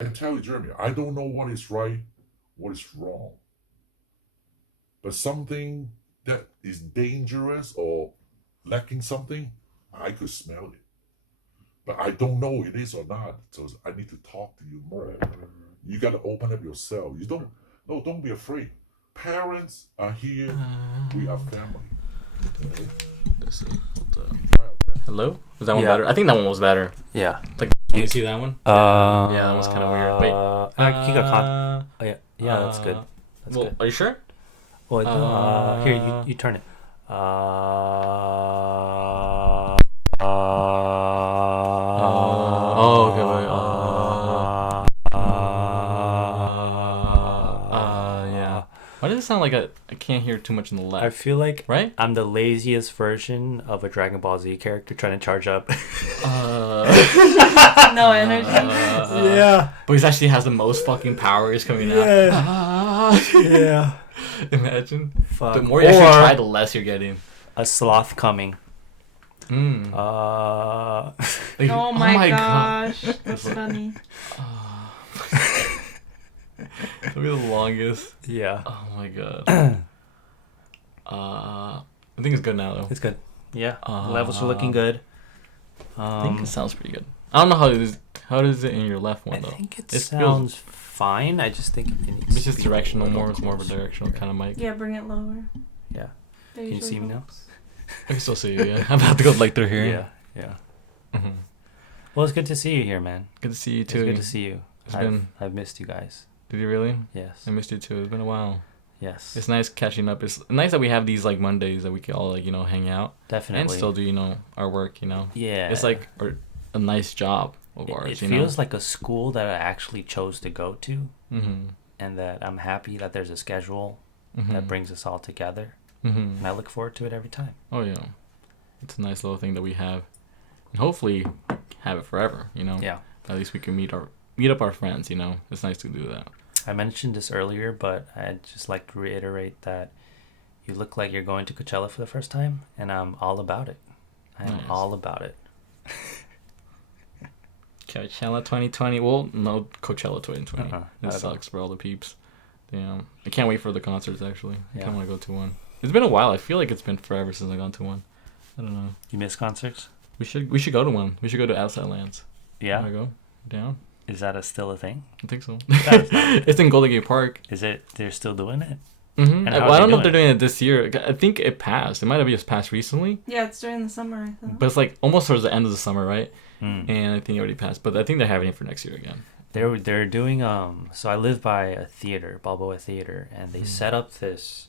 I tell you, Jeremy, I don't know what is right, what is wrong, but something that is dangerous or lacking something, I could smell it. But I don't know it is or not, so I need to talk to you more. You got to open up yourself. You don't, no, don't be afraid. Parents are here. We are family. Okay? Let's see. Try our best. Hello? Was that one Yeah. better? I think that one was better. Yeah. Like, can you see that one? Yeah, that was kind of weird. Wait. Oh, yeah. Yeah, that's good. That's well, good. Are you sure? Well, here, you turn it. Oh, okay. Wait, yeah. Why does it sound like I can't hear too much in the left? I feel like right? I'm the laziest version of a Dragon Ball Z character trying to charge up. No energy. Yeah. But he actually has the most fucking powers coming out. Yeah. Imagine. Fuck. The more you actually try, the less you're getting. A sloth coming. Mm. Like, Oh my gosh. That's funny. That'll be the longest. Yeah. Oh my god. I think it's good now though. It's good. Yeah. Levels are looking good. I think it sounds pretty good. I don't know how does it in your left one though. I think it feels- sounds fine. I just think it needs It's to just be directional a little more. It's more of a closer. directional kind of mic. Yeah, bring it lower. Yeah. That Can you usually see me now? helps. I can still see you. Yeah, I'm about to go like through here. Yeah. Yeah. Mm-hmm. Well, it's good to see you here, man. Good to see you It's too. good to see you. I've missed you guys. Did you really? Yes. I missed you too. It's been a while. Yes. It's nice catching up. It's nice that we have these like Mondays that we can all like hang out Definitely. and still do our work. Yeah. It's like a nice job of ours. It feels like a school that I actually chose to go to, Mm-hmm. and that I'm happy that there's a schedule that brings us all together, Mm-hmm. and I look forward to it every time. Oh yeah, it's a nice little thing that we have, and hopefully have it forever. Yeah. At least we can meet up our friends. It's nice to do that. I mentioned this earlier, but I'd just like to reiterate that you look like you're going to Coachella for the first time, and I'm all about it. I'm Nice. all about it. Coachella 2020. Well, no, Coachella 2020. not It at all. sucks for all the peeps. Damn. I can't wait for the concerts, actually. I Yeah. kind of want to go to one. It's been a while. I feel like it's been forever since I've gone to one. I don't know. You miss concerts? We should go to one. We should go to Outside Lands. Yeah. Wanna go? Down? Is that still a thing? I think so. That is not- It's in Golden Gate Park. Is it? They're still doing it? Mm-hmm. And how Well, are I they don't know if they're doing doing it this year. I think it passed. It might have just passed recently. Yeah, it's during the summer, I thought. But it's like almost towards the end of the summer, right? Mm. And I think it already passed. But I think they're having it for next year again. They're doing so I live by a theater, Balboa Theater, and they set up this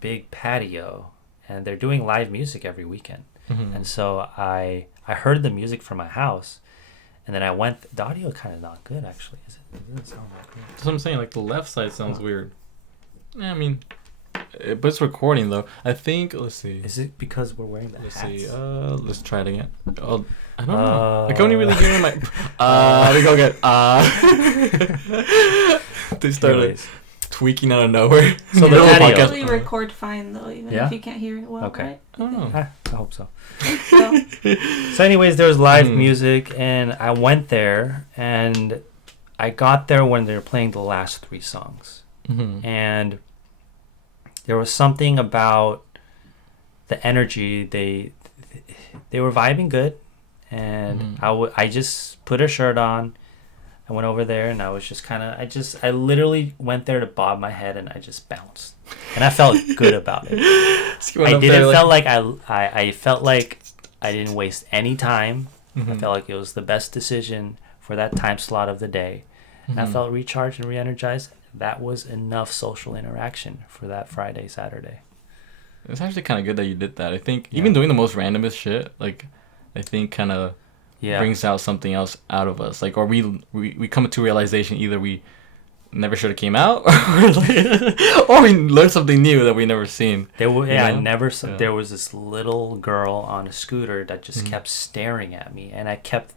big patio, and they're doing live music every weekend. Mm-hmm. And so I heard the music from my house, and then I went. The audio kind of not good actually. It doesn't sound that good. That's what I'm saying. Like the left side sounds weird. Yeah, I mean, but it's recording though. I think. Let's see. Is it because we're wearing the Let's hats? see. Let's try it again. Oh, I don't know. I can't really hear my. We go again. They started Anyways. tweaking out of nowhere. So The the whole patio. podcast- Usually record fine though, even Yeah? if you can't hear it well. Okay. Right? I don't know. I hope so. So, So, anyways, there was live Mm. music, and I went there, and I got there when they were playing the last 3 songs, Mm-hmm. and there was something about the energy. They were vibing good, and I just put a shirt on. I went over there, and I was just kind of I literally went there to bob my head, and I just bounced, and I felt good about it. I didn't felt like I felt like I didn't waste any time. I felt like it was the best decision for that time slot of the day. And I felt recharged and re-energized. That was enough social interaction for that Friday, Saturday. It's actually kind of good that you did that. I think even doing the most randomest shit, like, I think kind of brings out something else out of us. Like, or we come to realization either we never should have came out, or we learned something new that we never seen. There were You I know? never Yeah. there was this little girl on a scooter that just kept staring at me, and I kept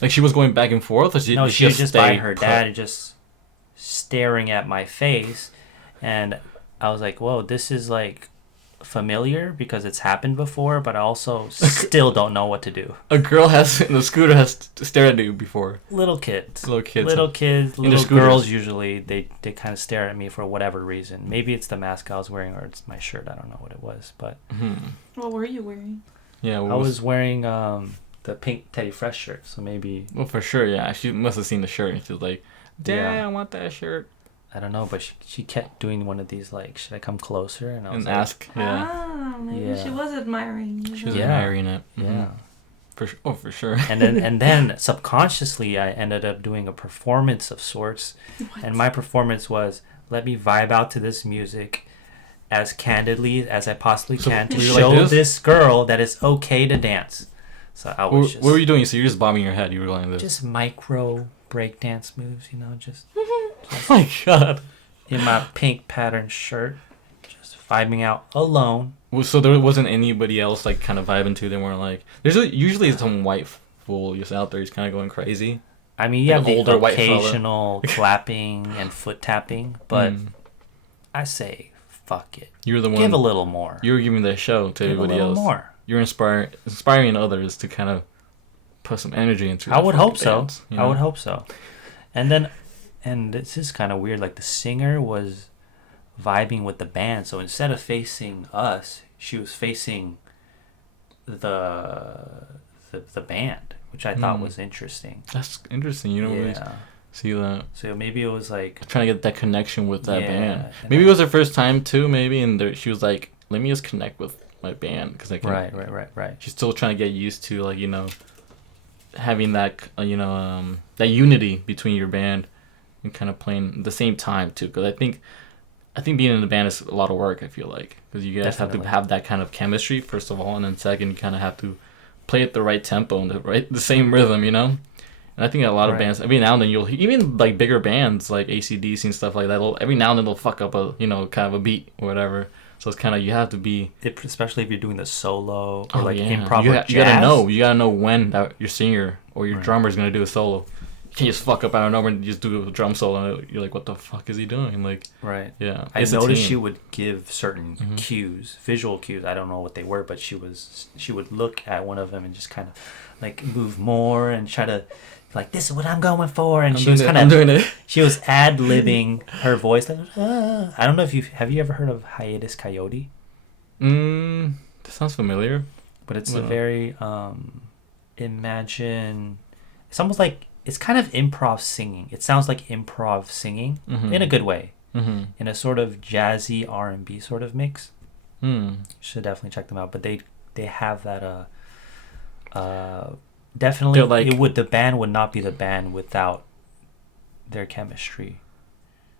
Like she was going back and forth, or she was just by her dad, just staring at my face, and I was like, whoa, this is like familiar because it's happened before, but I also still don't know what to do. A girl the scooter has stared at you before. Little kids, Little little girls usually they kind of stare at me for whatever reason. Maybe it's the mask I was wearing or it's my shirt. I don't know what it was, but What were you wearing? Yeah, I was wearing the pink Teddy Fresh shirt, so maybe. Well, for sure, yeah. She must have seen the shirt and she was like, "Dad, Yeah. I want that shirt." I don't know, but she kept doing one of these like, should I come closer? And I was And like, ask, yeah. Ah, maybe Yeah. she was admiring you. She was Yeah. admiring it. yeah. For sure. And then subconsciously I ended up doing a performance of sorts, What? and my performance was let me vibe out to this music as candidly as I possibly can to were you show like this? this girg that it's okay to dance. So I was What were you doing? So you're just bobbing your head. You were going like this. just micro breakdance moves, just Oh my god. in my pink pattern shirt, just vibing out alone. Well, so there wasn't anybody else like kind of vibing to. They weren't like. Usually some white fool just out there. He's kind of going crazy. I mean, you Like have an the older white fella. occasional clapping and foot tapping, but Mm. I say, fuck it. You were the one. Give a little more. You were giving the show to Give a everybody little else. more. You're inspiring others to kind of put some energy into. I that would fucking hope so. dance, you I would know? hope so. And this is kind of weird. Like the singer was vibing with the band, so instead of facing us, she was facing the band, which I thought was interesting. That's interesting. You don't really Yeah. see that. So maybe it was like, Trying to get that connection with that Yeah, band. and Maybe it was her first time too. Maybe, and she was like, "Let me just connect with my band," because I can. right. She's still trying to get used to having that that unity between your band and kind of playing at the same time too. Because I think being in the band is a lot of work. I feel like because you guys have Definitely. to have that kind of chemistry first of all, and then second, you kind of have to play at the right tempo and the same rhythm. And I think a lot of Right. bands, every now and then you'll even like bigger bands like AC/DC and stuff like that. Every now and then they'll fuck up a kind of a beat or whatever. So it's kind of you have to be. especially if you're doing the solo or like yeah. improv You or gotta know. jazz. You gotta know when that your singer or your Right. drummer is gonna do a solo. You can't just fuck up out of nowhere and just do a drum solo. And you're like, what the fuck is he doing? Like, Right. yeah. I it's a noticed team. she would give certain Mhm. cues, visual cues. I don't know what they were, but she would look at one of them and just kind of like move more and try to like, this is what I'm going for. And I'm she was doing kind it. I'm of doing it. she was ad libbing her voice. Like, I don't know if have you ever heard of Hiatus Coyote? That sounds familiar. But it's a No. very it's almost like it's kind of improv singing. It sounds like improv singing Mhm. in a good way, Mm-hmm. in a sort of jazzy R&B sort of mix. Mm. You should definitely check them out. But they have that definitely They're like- the band would not be the band without their chemistry.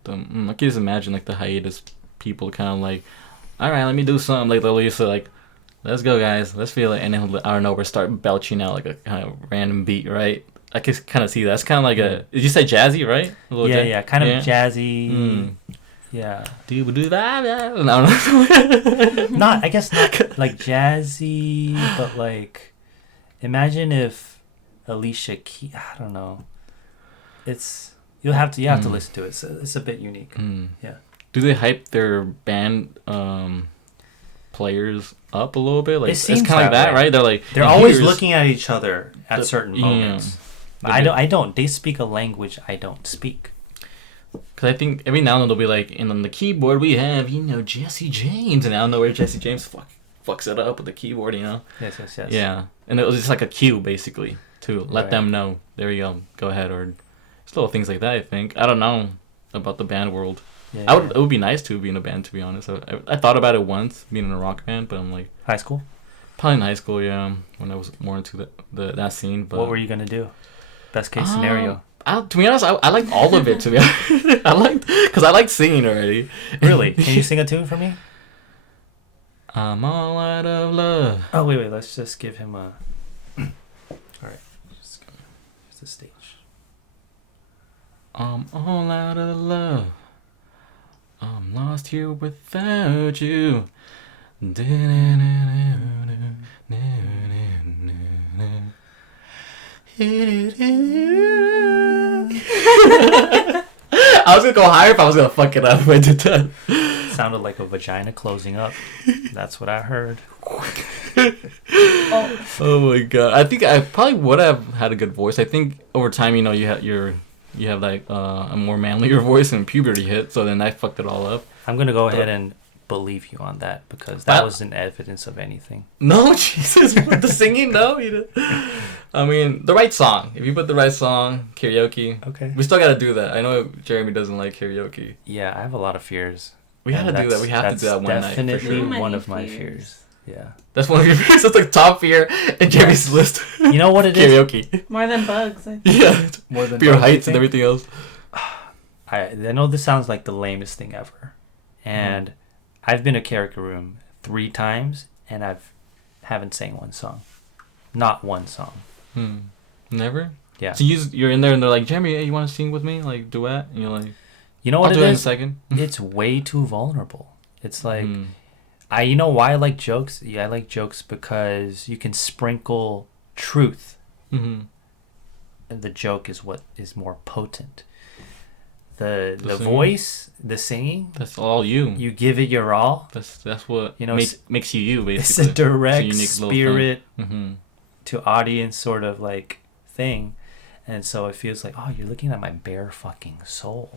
I can just imagine like the hiatus people kind of like, all right, let me do something. Like they'll used to like, let's go guys, let's feel it, and then I don't know, we start belching out like a kind of random beat, right? I can kind of see that. It's kind of like a. Did you say jazzy, right? A little Yeah, kind of jazzy. Mm. Yeah, Do that? No. not I guess not like jazzy, but like imagine if Alicia Keys. I don't know. It's you have to listen to it. It's a bit unique. Mm. Yeah. Do they hype their band players up a little bit? Like It it's seems kind of like that that, way. right? They're like They're and always here's- looking at each other at certain yeah. moments. They I do. don't. They speak a language I don't speak. Cause I think every now and then they'll be like, and on the keyboard we have Jesse James, and I don't know where Jesse James fucks it up with the keyboard, Yes. Yeah, and it was just like a cue basically to let Right. them know. There you go, go ahead, or just little things like that. I think I don't know about the band world. Yeah, It would be nice to be in a band, to be honest. I thought about it once being in a rock band, but I'm like High school. probably in high school, yeah, when I was more into that scene. But What were you gonna do? Best case scenario. To be honest, I liked all of it. To be honest, because I liked singing already. Really? Can you sing a tune for me? I'm all out of love. Oh wait. Let's just give him a. All right. Here's the stage. I'm all out of love. I'm lost here without you. I was gonna go higher if I was gonna fuck it up. I did that. Sounded like a vagina closing up. That's what I heard. Oh my god! I think I probably would have had a good voice. I think over time, you know, you have like a more manlier voice, and puberty hit, so then I fucked it all up. I'm gonna go ahead and believe you on that because that wasn't evidence of anything. No, Jesus, with the singing, no. I mean, the right song. If you put the right song, karaoke. Okay. We still gotta do that. I know Jeremy doesn't like karaoke. Yeah, I have a lot of fears. We gotta do that. We have to do that one night. That's For sure. definitely one of my fears. Yeah. That's one of your fears. That's like top fear in Jeremy's list. You know what it is? Karaoke. More than bugs. I think. Yeah. More than fear bugs, heights and everything else. I know this sounds like the lamest thing ever, and I've been to karaoke room 3 times, and haven't sang one song, not one song. Never. Yeah. So you're in there and they're like, Jeremy, hey, you want to sing with me, like duet? And you're like, you know what I'll it do it in a is? second. It's way too vulnerable. It's like you know why I like jokes? Yeah, I like jokes because you can sprinkle truth. And the joke is what is more potent. The voice, the singing. That's all you. You give it your all. That's what makes you basically. It's a direct unique spirit to audience sort of like thing, and so it feels like, oh, you're looking at my bare fucking soul.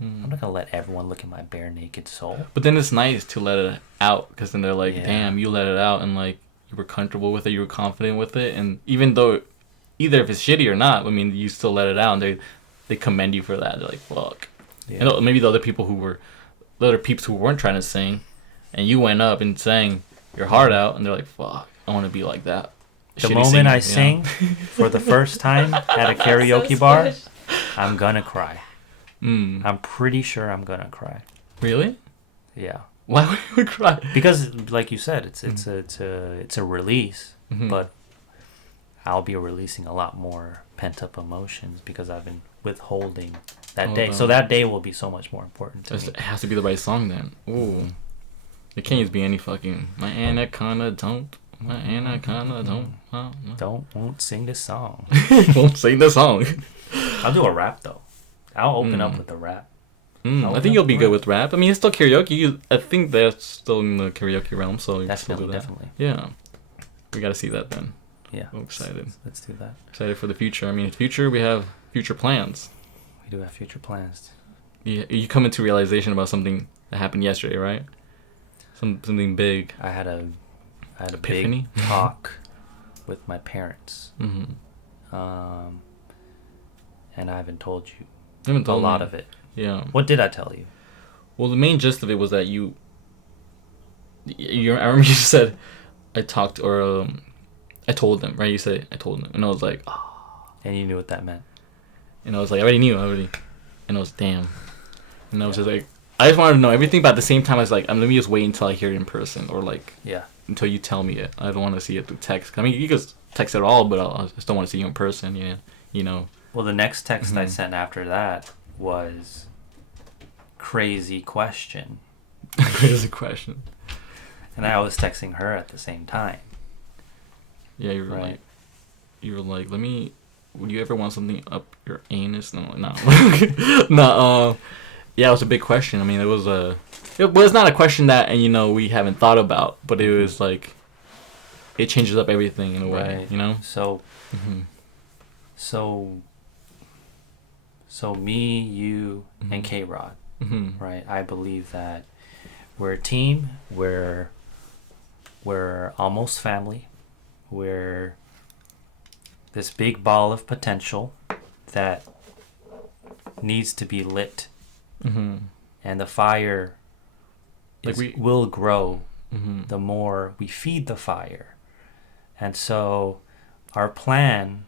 I'm not gonna let everyone look at my bare naked soul. But then it's nice to let it out because then they're like, damn, you let it out and like you were comfortable with it, you were confident with it, and even though either if it's shitty or not, I mean, you still let it out, and they commend you for that. They're like, fuck. Yeah. And maybe the other peeps who weren't trying to sing, and you went up and sang your heart out, and they're like, fuck, I want to be like that. The moment I sing for the first time at a karaoke bar, I'm gonna cry. I'm pretty sure I'm gonna cry. Really? Yeah. Why would you cry? Because, like you said, it's a release, but I'll be releasing a lot more pent up emotions because I've been withholding that day. So that day will be so much more important to me. It has to be the right song then. Ooh, it can't just be any fucking my anaconda don't. My anaconda Won't sing this song. Won't sing the song. I'll do a rap though. I'll open up with a rap. I think you'll be good with rap. I mean, it's still karaoke. I think that's still in the karaoke realm, so you can still do that. Definitely. Yeah, we got to see that then. Yeah, I'm excited. Let's do that. Excited for the future. I mean, future we have future plans. We do have future plans. You come into realization about something that happened yesterday, right? Something big. I had a epiphany? big talk with my parents. And I haven't told you a lot of it. Yeah. What did I tell you? Well, the main gist of it was that I remember you said, I talked or I told them, right? You said I told them, and I was like, oh. And you knew what that meant. And I was like, I already knew, and I was damn. And I was just like, I just wanted to know everything, but at the same time, I was like, let me just wait until I hear it in person, or like, until you tell me it. I don't want to see it through text. I mean, you could text it all, but I just don't want to see you in person. Yeah, you know. Well, the next text I sent after that was crazy question. Crazy question. And I was texting her at the same time. Yeah, you were like, would you ever want something up your anus? No, no. No, yeah, it was a big question. I mean, it was not a question that, and you know, we haven't thought about, but it was like, it changes up everything in a way, you know? So, so me, you, and K-Rod, right? I believe that we're a team, we're almost family, we're this big ball of potential that needs to be lit, and the fire will grow the more we feed the fire. And so our plan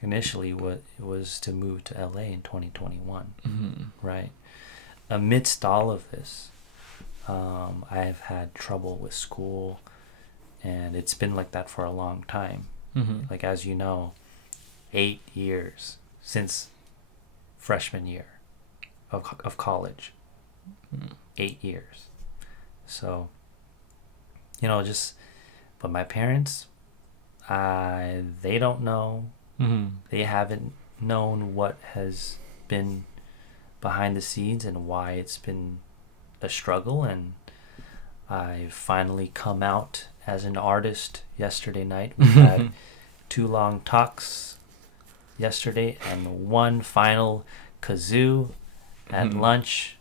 initially was to move to LA in 2021, right? Amidst all of this, I have had trouble with school, and it's been like that for a long time. Like, as you know, 8 years since freshman year of college. 8 years. So, you know, but my parents, they don't know. They haven't known what has been behind the scenes and why it's been a struggle, and I finally come out as an artist yesterday night. We had 2 long talks yesterday and 1 final kazoo at lunch,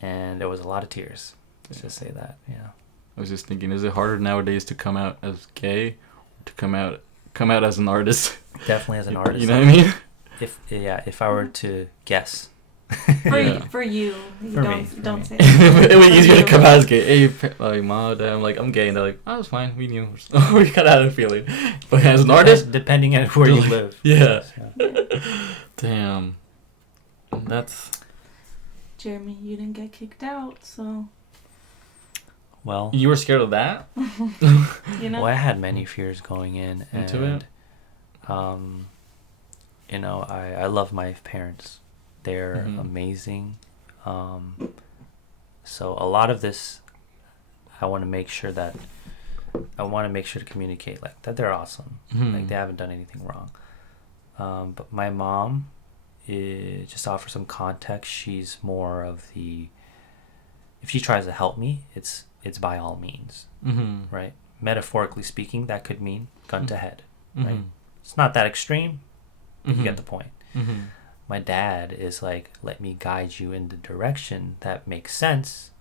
and there was a lot of tears. Let's just say that. Yeah. I was just thinking, is it harder nowadays to come out as gay, or to come out as an artist? Definitely as an artist. You know what I mean? If I were to guess. For you, don't say It was easier to come out as gay. Hey, like, mom, dad, I'm like, I'm gay, and they're like, oh, it's fine, we knew. We kind of had a feeling. But as an artist, depending on where you live. Yeah. Damn. That's. Jeremy, you didn't get kicked out, so. Well, You were scared of that? You know. well, I had many fears going in, Into and it? you know, I love my parents. They're Mhm. amazing. So a lot of this, I want to make sure to communicate like that they're awesome. Mhm. Like they haven't done anything wrong. But my mom, just to offer some context, she's more of the, if she tries to help me, it's by all means, Mm-hmm. right? Metaphorically speaking, that could mean gun to head, Mm-hmm. right? It's not that extreme, but Mhm. you get the point. Mm-hmm. My dad is like, let me guide you in the direction that makes sense,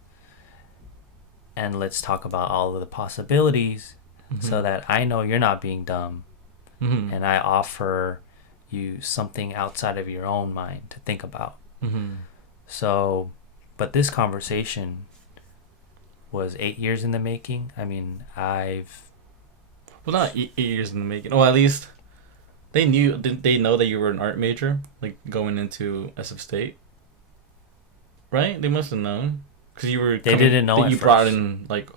and let's talk about all of the possibilities so that I know you're not being dumb, Mm-hmm. and I offer you something outside of your own mind to think about. Mm-hmm. So, but this conversation was 8 years in the making. I mean, Well, not 8 years in the making. Well, at least didn't they know that you were an art major, like going into SF State? Right? They must have known, because you were. They didn't know that at you brought first. in like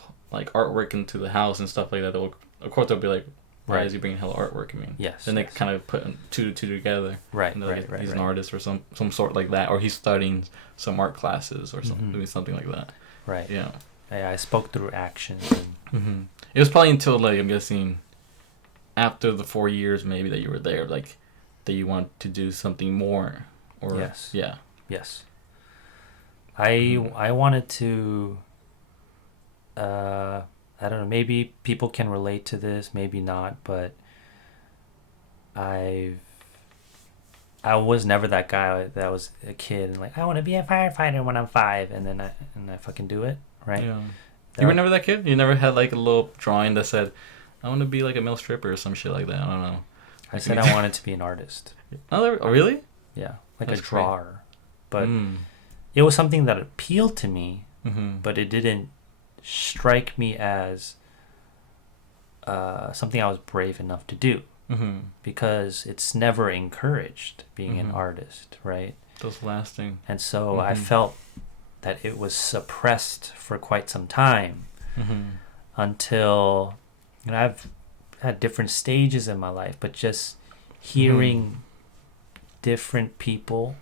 artwork into the house and stuff like that. Of course, they'll be like, "Why Right. is he bringing hella artwork?" I mean, Yes, Then they yes. kind of put two to two together. Right, And they're right, like, he's right. an artist or some sort like that, or he's studying some art classes or something, Mhm. doing something like that. Right. Yeah. I spoke through action. And, Mm-hmm. It was probably until, like, I'm guessing, after the 4 years maybe that you were there, like, that you want to do something more, or Yes. yeah. yes. I wanted to. I don't know. Maybe people can relate to this. Maybe not. But I was never that guy that was a kid and like, I want to be a firefighter when I'm 5, and then I fucking do it, right? Yeah. There You were are- never that kid? You never had, like, a little drawing that said, I want to be like a male stripper or some shit like that? I don't know. I said I wanted to be an artist. Oh, really? Yeah, like That's a great. drawer. But Mm. it was something that appealed to me, Mm-hmm. but it didn't strike me as something I was brave enough to do, Mm-hmm. because it's never encouraged being an Mhm. artist, right? Those lasting. And so I Mhm. felt that it was suppressed for quite some time Mm-hmm. until, you know, I've had different stages in my life, but just hearing different people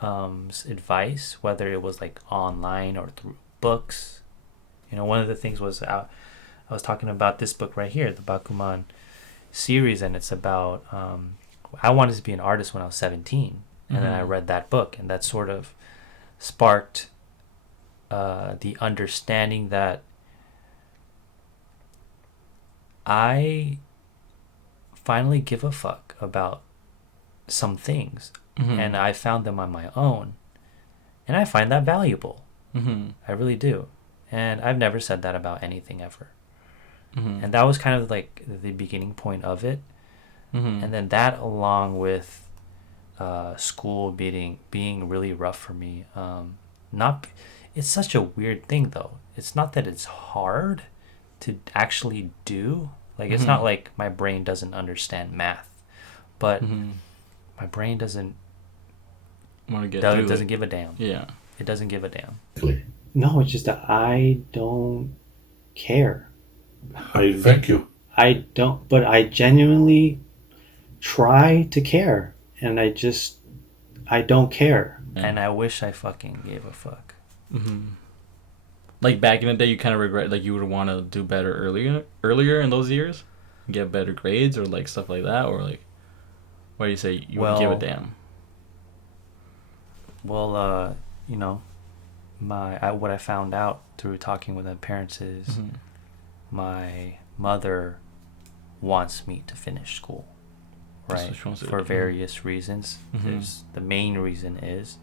advice, whether it was like online or through books. You know, one of the things was I was talking about this book right here, the Bakuman series, and it's about I wanted to be an artist when I was 17, and then I Mhm. read that book, and that sort of sparked the understanding that I finally give a fuck about some things, Mm-hmm. and I found them on my own, and I find that valuable. Mm-hmm. I really do. And I've never said that about anything ever. Mm-hmm. And that was kind of like the beginning point of it. Mm-hmm. And then that, along with school being really rough for me, it's such a weird thing though. It's not that it's hard to actually do. Like, it's not Mhm. like my brain doesn't understand math, but Mm-hmm. my brain doesn't Want to get doesn't, through doesn't it. give a damn. Yeah. It doesn't give a damn. No, it's just that I don't care. Thank you. I don't, but I genuinely try to care, and I don't care. Yeah. And I wish I fucking gave a fuck. Mm-hmm. Like, back in the day, you kind of regret, like, you would want to do better earlier in those years, get better grades or like stuff like that, or like, why do you say you wouldn't give a Well, damn? Well, you know, what I found out through talking with my parents is my mother wants me to finish school, right? For various reasons. There's the main reason is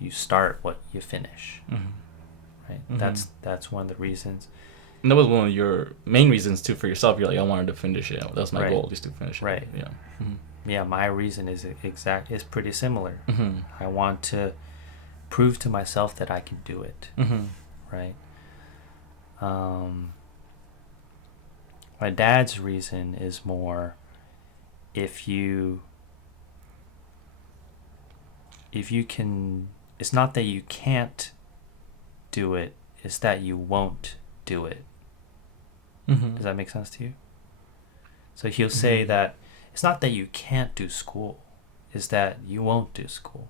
you start what you finish, right? That's one of the reasons. And that was one of your main reasons too for yourself. You're like, I wanted to finish it. That's my goal, just to finish it. Right. Yeah. Yeah, my reason is pretty similar. I want to prove to myself that I can do it. Right. My dad's reason is more if you can, it's not that you can't do it, it's that you won't do it. Does that make sense to you? So he'll say that it's not that you can't do school, it's that you won't do school.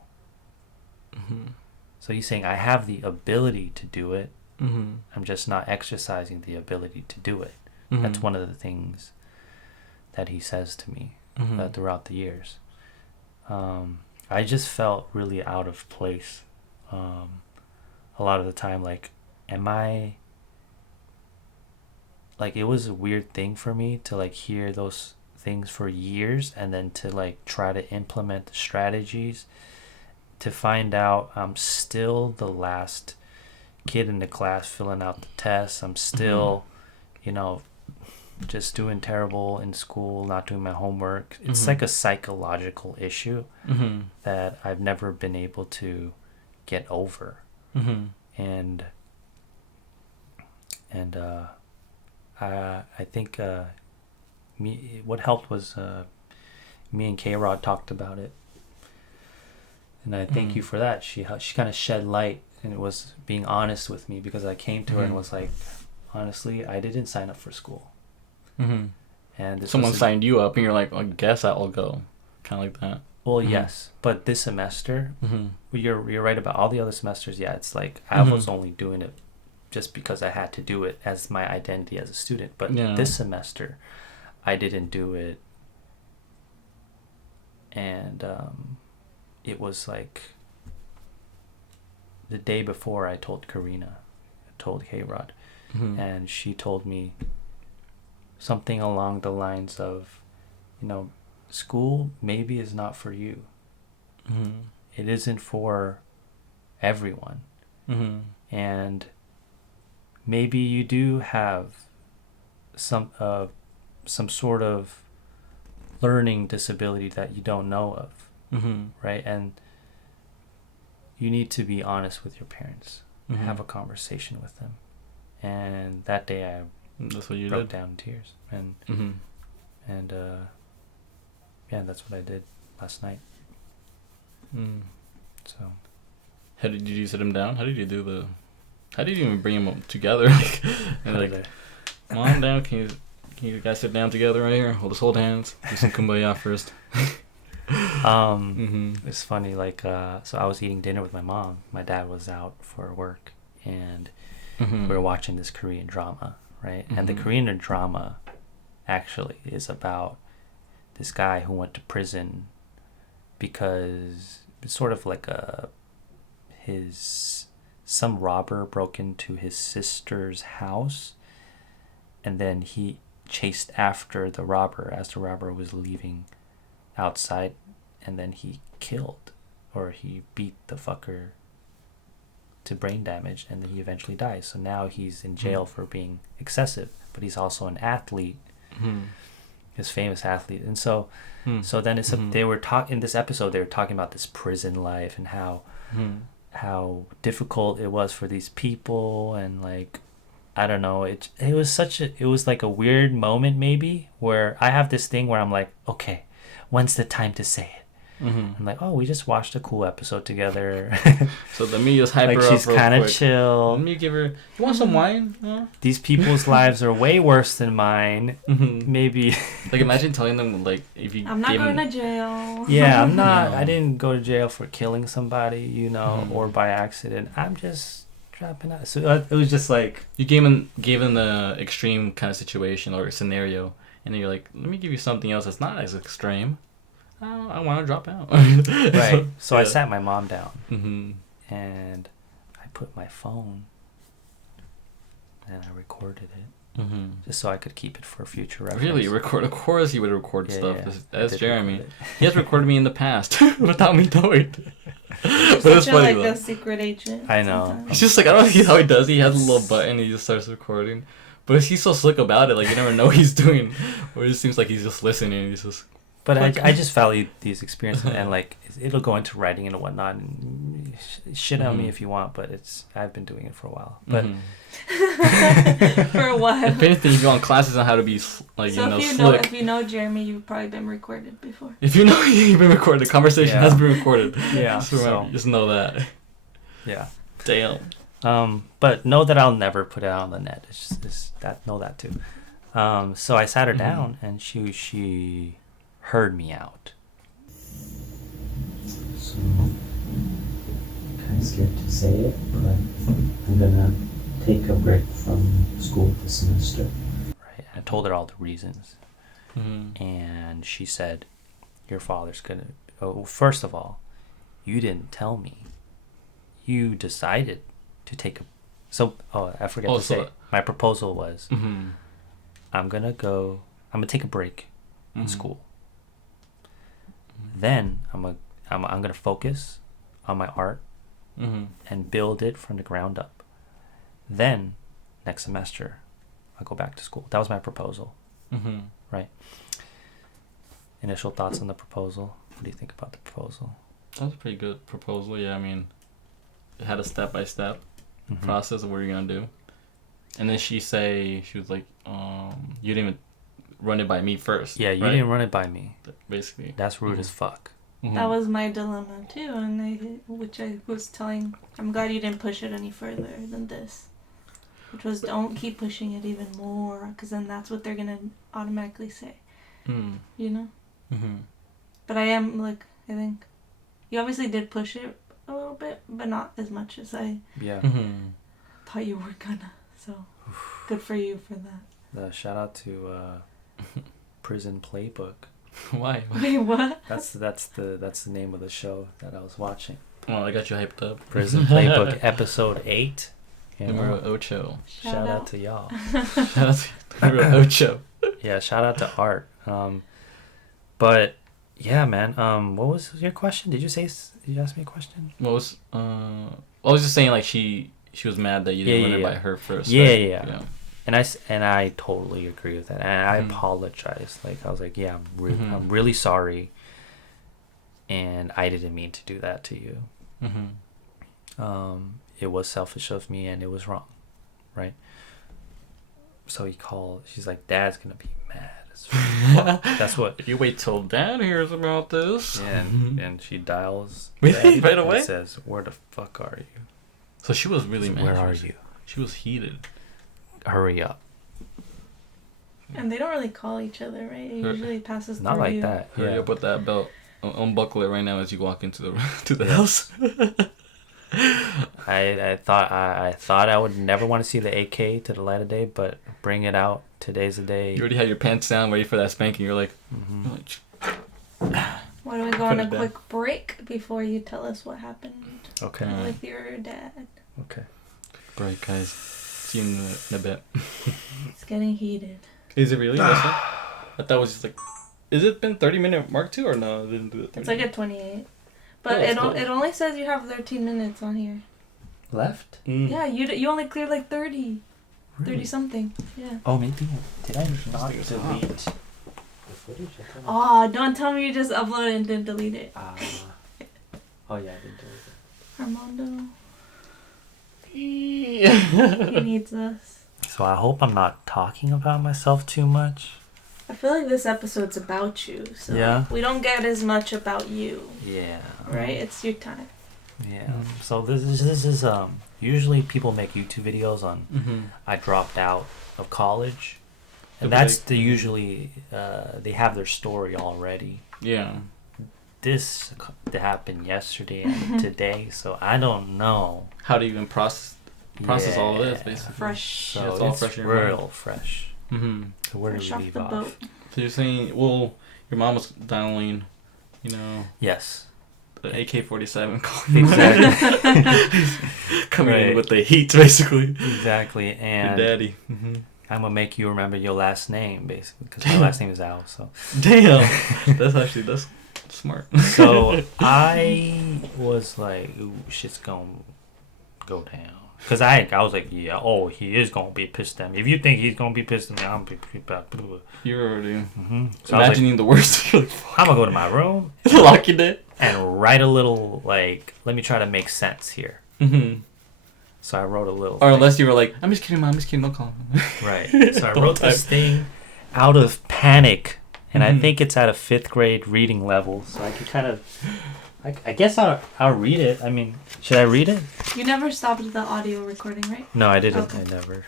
So he's saying I have the ability to do it, I'm just not exercising the ability to do it. That's one of the things that he says to me throughout the years. I just felt really out of place a lot of the time. Like, it was a weird thing for me to like hear those things for years and then to like try to implement the strategies to find out I'm still the last kid in the class filling out the tests. I'm still, just doing terrible in school, not doing my homework. It's like a psychological issue that I've never been able to get over. And I think what helped was me and K-Rod talked about it, and I thank you for that. She kind of shed light and it was being honest with me, because I came to her and was like, honestly, I didn't sign up for school. And someone signed you up and you're like, I guess I'll go, kind of like that. Well, yes, but this semester, you're right about all the other semesters. Yeah, it's like I was only doing it just because I had to do it as my identity as a student. But this semester, I didn't do it, and it was like the day before I told Karina, I told K-Rod, and she told me something along the lines of, school maybe is not for you. It isn't for everyone. And maybe you do have some sort of learning disability that you don't know of, right? And you need to be honest with your parents, have a conversation with them. And that day that's what you broke did. down in tears, and that's what I did last night. So, how did you sit him down? How did you even bring him up together? Come on down. Can you guys sit down together right here? Let's hold hands. Do some kumbaya first. It's funny. So I was eating dinner with my mom. My dad was out for work, and we were watching this Korean drama, right? And the Korean drama actually is about this guy who went to prison because it's sort of like some robber broke into his sister's house, and then he chased after the robber as the robber was leaving outside, and then he beat the fucker to brain damage, and then he eventually dies. So now he's in jail for being excessive, but he's also an athlete, his famous athlete. And so then they were in this episode, they were talking about this prison life and how difficult it was for these people, and like, I don't know, it was like a weird moment maybe, where I have this thing where I'm like, okay, when's the time to say it? I'm like, oh, we just watched a cool episode together. So let me just hype her up. She's kind of chill. Let me give her. You want some wine? These people's lives are way worse than mine. Maybe. Like, imagine telling them, like, if you. I'm not going to jail. Yeah, I'm not. I didn't go to jail for killing somebody, or by accident. I'm just dropping out. So it was just like, you gave them the extreme kind of situation or scenario, and then you're like, let me give you something else that's not as extreme. I want to drop out. Right. So I sat my mom down, and I put my phone and I recorded it. Mm-hmm. Just so I could keep it for future reference. Really? Record? Of course he would record stuff. Yeah, That's Jeremy. Record He has recorded me in the past without me knowing. You're But it's such funny like though. a secret agent. I know. sometimes. He's just like, I don't know how he does it. He has a little button. He just starts recording. But he's so slick about it. Like, you never know what he's doing. Or it just seems like he's just listening. He's just... But I just value these experiences, and like it'll go into writing and whatnot. And shit on me if you want, but I've been doing it for a while. But For a while. If anything, you go on classes on how to be like So slick. if you know Jeremy, you've probably been recorded before. If you know you've been recorded, the conversation has been recorded. Yeah, Just remember, just know that. Yeah. Damn. But know that I'll never put it out on the net. It's just that know that too. So I sat her down, and she heard me out. So, kind of scared to say it, but I'm gonna take a break from school this semester. Right. I told her all the reasons, Mm-hmm. and she said, "Your father's gonna." Oh, first of all, you didn't tell me. You decided to take a. So, I forgot to say. My proposal was, I'm gonna take a break in school. Then I'm gonna focus on my art and build it from the ground up. Then next semester I'll go back to school. That was my proposal. Right. Initial thoughts on the proposal. What do you think about the proposal? That was a pretty good proposal. Yeah, I mean, it had a step-by-step process of what you're gonna do. And then she was like, you didn't even run it by me first. Yeah, you right? didn't run it by me. Basically. That's rude as fuck. That was my dilemma too, which I was telling. I'm glad you didn't push it any further than this. Which was, don't keep pushing it even more, because then that's what they're gonna automatically say. You know. But I think you obviously did push it a little bit, but not as much as I thought you were gonna. So good for you for that. Shout out to Prison Playbook. Why? Wait, what? That's the name of the show that I was watching. Oh, I got you hyped up. Prison Playbook episode 8. Numero ocho. Shout out to y'all. Shout out to numero ocho. Yeah, shout out to Art. But yeah, man. What was your question? Did you ask me a question? What was I was just saying, like, she was mad that you didn't run it by her first. Yeah, right? yeah. And I totally agree with that. And I apologize. Like, I was like, yeah, I'm really sorry. And I didn't mean to do that to you. It was selfish of me, and it was wrong, right? So she's like, Dad's gonna be mad as fuck. That's what. You wait till Dad hears about this. And she dials right away. And says, "Where the fuck are you?" So she was really mad. Where are you? She was heated. Hurry up. And they don't really call each other, right? It usually passes through Not like you. that. Hurry up with that belt. Unbuckle it right now as you walk into the house. I thought I would never want to see the AK to the light of day, but bring it out. Today's the day. You already had your pants down, ready for that spanking. You're like, Why don't we go on a quick break before you tell us what happened Okay. with your dad? Okay. Break, guys. See you in a bit. It's getting heated. Is it really? I thought it was just like, is it been 30-minute mark too or no? It didn't do it. It's like at 28. But it only says you have 13 minutes on here. Left? Yeah, you only cleared like 30. Really? 30 something. Yeah. Oh, maybe. Did I not delete the footage? Oh, don't tell me you just uploaded and didn't delete it. Oh, yeah, I didn't delete it. Armando. He needs us. So I hope I'm not talking about myself too much. I feel like this episode's about you, so Yeah. we don't get as much about you, Yeah. right? It's your time. Yeah. So this is usually people make YouTube videos on I dropped out of college, and that's usually they have their story already. Yeah. This happened yesterday and today, so I don't know How do you even process all of this, basically? Fresh. So it's all it's fresh in your mind. real fresh. So where Fresh do we off leave the off? boat. So you're saying, well, your mom was dialing, you know. Yes. The AK-47 Exactly. coming in Right. with the heat, basically. Exactly, Your and daddy. Mm-hmm. I'm gonna make you remember your last name, basically, because my last name is Al. So, Damn, that's smart. so I was like, "Ooh, shit's gonna go down." Cause I was like, "Yeah, oh, he is gonna be pissed at me. If you think he's gonna be pissed at me, I'm gonna be pissed at me." You're already So I was imagining the worst. like, I'm gonna go to my room Locking it. and write a little like, let me try to make sense here. Mm-hmm. So I wrote a little. Or thing. unless you were like, I'm just kidding, Mom. I'm just kidding. Don't call him. Right. So I The wrote whole this thing out of panic, and I Mhm. think it's at a 5th grade reading level. So I could kind of, I guess I'll read it. I mean, should I read it? You never stopped the audio recording, right? No, I didn't. Okay. I never.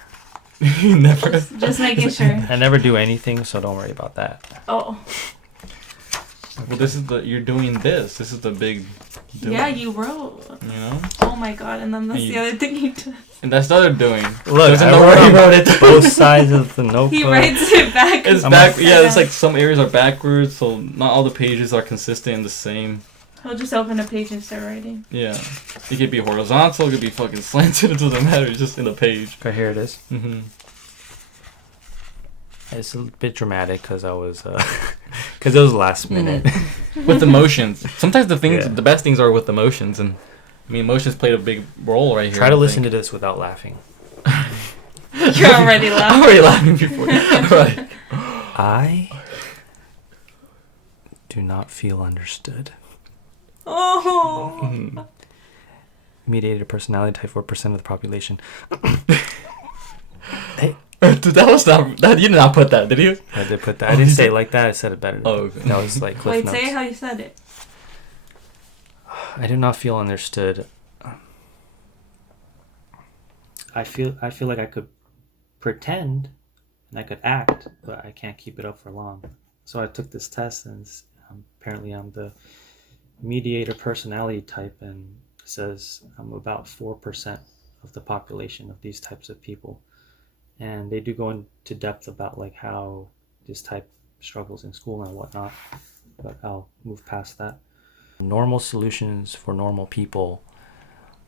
Never. Just making sure. I never do anything, so don't worry about that. Oh, Well, you're doing this. This is the big doing. yeah, you wrote. You know? Oh my god, and then that's And the you- other thing he does. And that's the other doing. Look, Doesn't I know where he wrote it. both sides of the notebook. He writes it back. It's I'm back. upside Yeah, it's down. like some areas are backwards, so not all the pages are consistent and the same. He'll just open a page and start writing. Yeah. It could be horizontal, it could be fucking slanted, it doesn't matter, it's just in the page. Okay, here it is. Mm-hmm. It's a bit dramatic because I was, because it was last minute. With emotions. Sometimes Yeah. the best things are with emotions, and I mean, emotions played a big role right here. Try to listen to this without laughing. You're already I'm laughing. already laughing before. Right. I do not feel understood. Oh. Mhm. Mediated personality type 4% of the population. Dude, that was not. You did not put that, did you? I did put that. I didn't say it like that. I said it better. Oh, okay. That was like cliff Wait, notes. say how you said it. I do not feel understood. I feel like I could pretend and I could act, but I can't keep it up for long. So I took this test, and apparently I'm the mediator personality type, and it says I'm about 4% of the population of these types of people. And they do go into depth about like how this type struggles in school and whatnot, but I'll move past that. Normal solutions for normal people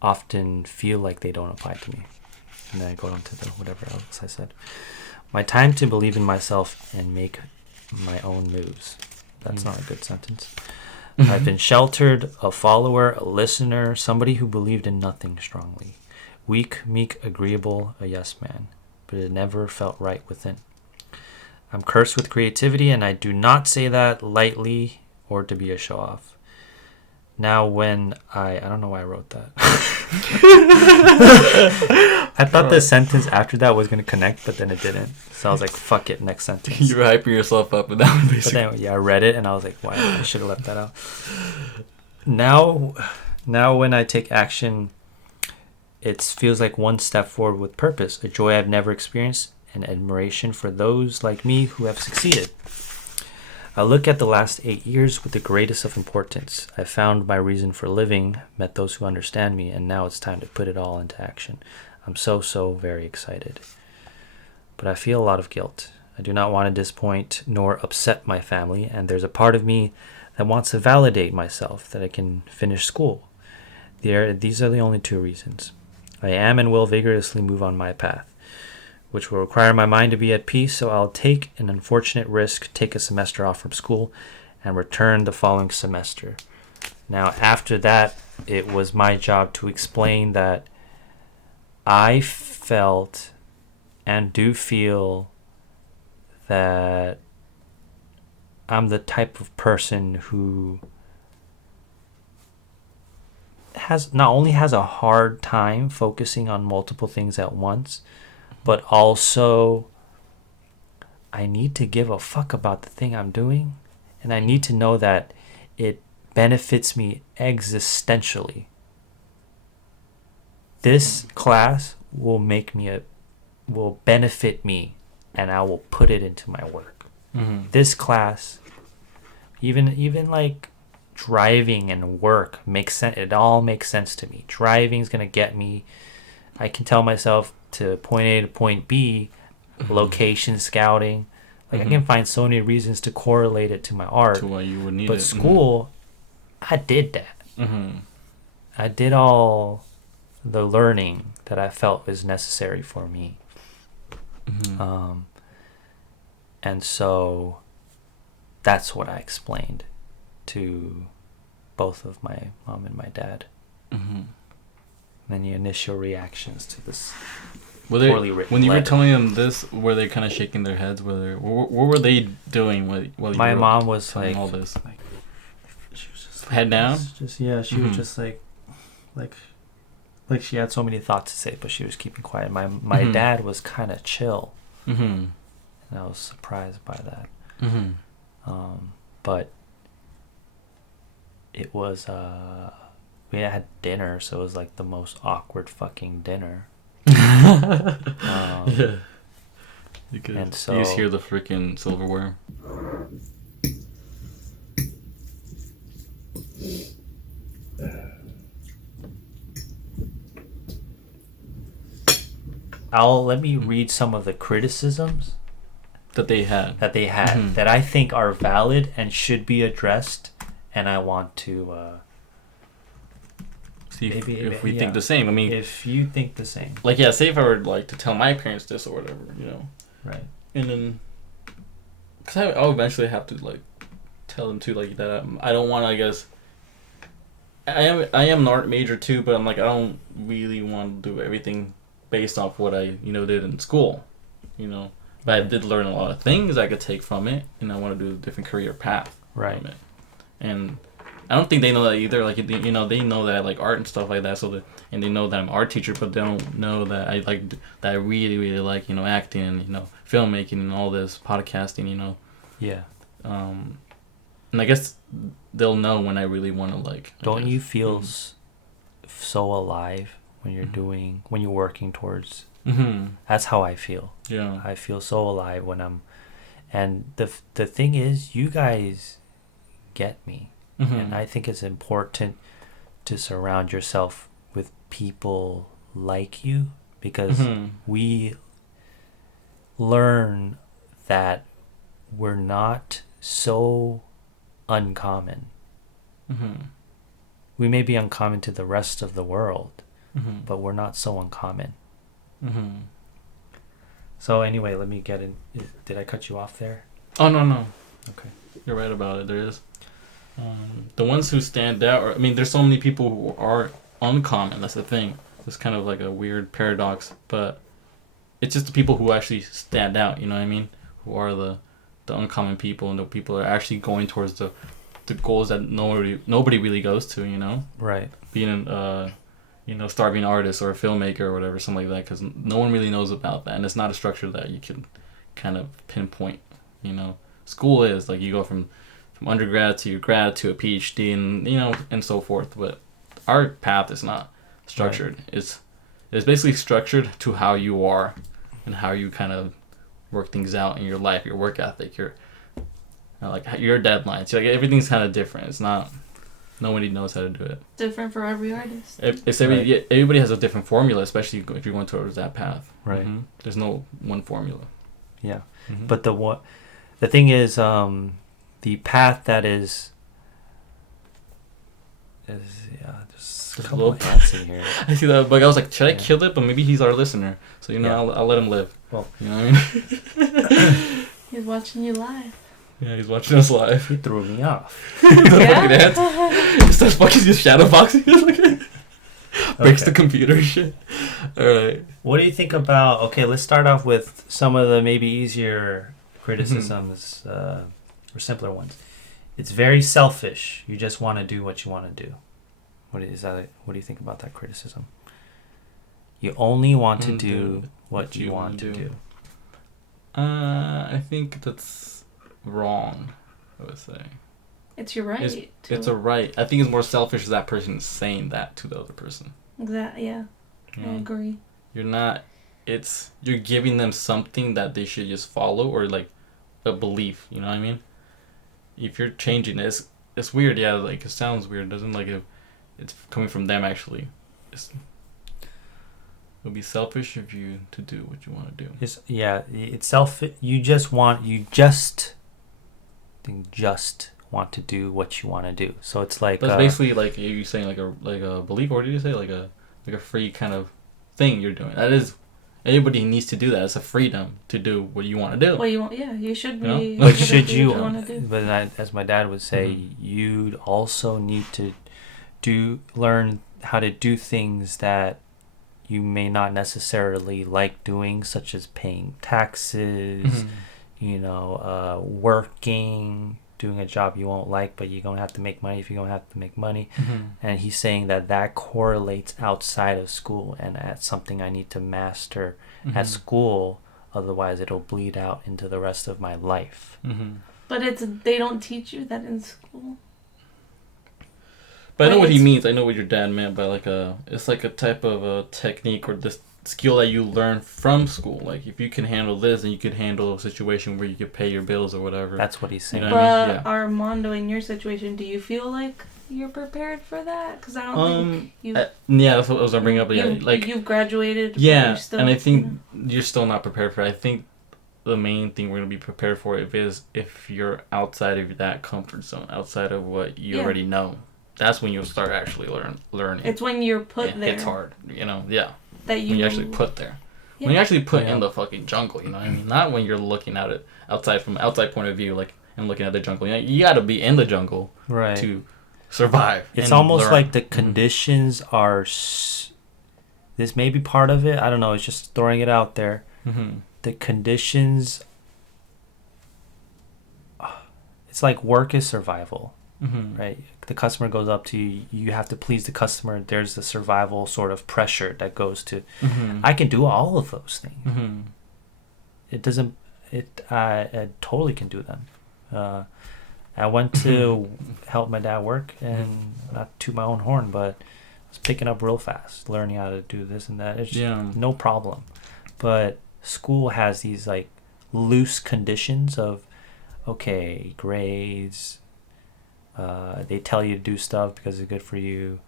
often feel like they don't apply to me. And then I go on to the whatever else I said. My time to believe in myself and make my own moves. That's not a good sentence. I've been sheltered, a follower, a listener, somebody who believed in nothing strongly. Weak, meek, agreeable, a yes man. But it never felt right within. I'm cursed with creativity, and I do not say that lightly or to be a show-off. Now when I don't know why I wrote that. I thought the sentence after that was going to connect, but then it didn't. So I was like, fuck it, next sentence. You were hyping yourself up with that one, But basically. then, yeah, I read it, and I was like, why? I should have left that out. Now when I take action, it feels like one step forward with purpose, a joy I've never experienced, and admiration for those like me who have succeeded. I look at the last 8 years with the greatest of importance. I found my reason for living, met those who understand me, and now it's time to put it all into action. I'm so very excited. But I feel a lot of guilt. I do not want to disappoint nor upset my family, and there's a part of me that wants to validate myself that I can finish school. These are the only 2 reasons. I am and will vigorously move on my path, which will require my mind to be at peace, so I'll take an unfortunate risk, take a semester off from school, and return the following semester. Now, after that, it was my job to explain that I felt and do feel that I'm the type of person who not only has a hard time focusing on multiple things at once, but also I need to give a fuck about the thing I'm doing, and I need to know that it benefits me existentially. This class will benefit me, and I will put it into my work. Mm-hmm. This class, even like driving and work makes sense. It all makes sense to me. Driving's gonna get me. I can tell myself to point A to point B, location scouting. Like I can find so many reasons to correlate it to my art. To why you would need But it. school, I did that. I did all the learning that I felt was necessary for me. And so that's what I explained to both of my mom and my dad. And the initial reactions to this poorly written when you letter. were telling them this, were they kind of shaking their heads? What were they doing while you my were mom was telling like all this? She was just Head down? She was just like she had so many thoughts to say, but she was keeping quiet. My dad was kind of chill. And I was surprised by that. But it was we had dinner, so it was like the most awkward fucking dinner. Yeah. And so you just hear the freaking silverware. let me read some of the criticisms that they had that I think are valid and should be addressed, and I want to see if we think the same. I mean, if you think the same, like, yeah, say if I were like to tell my parents this or whatever, you know, right? And then, because I'll eventually have to like tell them too, like that I don't want to. I guess I am an art major too, but I'm like I don't really want to do everything based off what I did in school, you know. But I did learn a lot of things I could take from it, and I want to do a different career path from it. And I don't think they know that either. Like, they know that I like art and stuff like that. And they know that I'm an art teacher, but they don't know that I really, really like, acting and, filmmaking and all this, podcasting, Yeah. And I guess they'll know when I really want to, like... Don't you feel so alive when you're when you're working towards... That's how I feel. Yeah. I feel so alive when I'm... And the thing is, you guys get me. And I think it's important to surround yourself with people like you, because we learn that we're not so uncommon. We may be uncommon to the rest of the world, but we're not so uncommon. So anyway, let me get in. Did I cut you off there? Oh, no. Okay. You're right about it. There is. The ones who stand out, there's so many people who are uncommon. That's the thing. It's kind of like a weird paradox, but it's just the people who actually stand out, you know what I mean? Who are the uncommon people, and the people that are actually going towards the goals that nobody really goes to, you know? Right. Being starving artist or a filmmaker or whatever, something like that, because no one really knows about that, and it's not a structure that you can kind of pinpoint, you know? School is, like, you go from undergrad to your grad to a PhD and, and so forth, but our path is not structured. Right. It's basically structured to how you are and how you kind of work things out in your life, your work ethic, your deadlines. Like, everything's kind of different. It's not... Nobody knows how to do it. Different for every artist. Everybody has a different formula, especially if you're going towards that path. Right. There's no one formula. Yeah. But the thing is, the path that is just a couple of ants in here. I see that, but I was like, should I kill it? But maybe he's our listener, so I'll let him live. Well, you know what I mean? He's watching you live. Yeah, he's watching us live. He threw me off. Yeah? He starts fucking just shadow boxing. Breaks the computer and shit. Alright. What do you think about... Okay, let's start off with some of the maybe easier criticisms, or simpler ones. It's very selfish. You just want to do what you want to do. What do you think about that criticism? You only want to do what you want to do. I think that's wrong, I would say. It's your right. It's a right. I think it's more selfish if that person is saying that to the other person. Exactly, yeah. I agree. You're giving them something that they should just follow, or like a belief, you know what I mean? If you're changing it, it's weird, yeah, like it sounds weird, doesn't like if it's coming from them actually. It would be selfish of you to do what you want to do. It's selfish. You just want to do what you want to do. So it's like that's basically like you saying like a belief, or did you say like a free kind of thing you're doing? That is, everybody needs to do that. It's a freedom to do what you want to do. Well, you should be. You know? But should you? As my dad would say, you'd also need to learn how to do things that you may not necessarily like doing, such as paying taxes, working, doing a job you won't like, but you're going to have to make money if you're going to have to make money. And he's saying that correlates outside of school, and that's something I need to master at school, otherwise it'll bleed out into the rest of my life. But they don't teach you that in school. But I know what he means. I know what your dad meant by it's like a type of a technique or this skill that you learn from school. Like if you can handle this, then you could handle a situation where you could pay your bills or whatever. That's what he's saying. You know but what I mean? Yeah. Armando, in your situation, do you feel like you're prepared for that? Because I don't think you. Yeah, that's what I was gonna bring up. Yeah, like you've graduated. Yeah, and I think you're still not prepared for it. I think the main thing we're gonna be prepared for if you're outside of that comfort zone, outside of what you already know. That's when you'll start actually learning. It's when you're put there. It's hard, yeah. That you when you actually put there. Yeah. When you actually put in the fucking jungle, you know what I mean? Not when you're looking at it from outside point of view, like, and looking at the jungle. You gotta be in the jungle to survive. It's almost like the conditions are... This may be part of it. I don't know. It's just throwing it out there. The conditions... It's like work is survival, right? The customer goes up to you. You have to please the customer. There's the survival sort of pressure that goes to... I can do all of those things. It doesn't... I totally can do them. I went to help my dad work, and not to my own horn, but I was picking up real fast, learning how to do this and that. It's just no problem. But school has these like loose conditions of, okay, grades. They tell you to do stuff because it's good for you,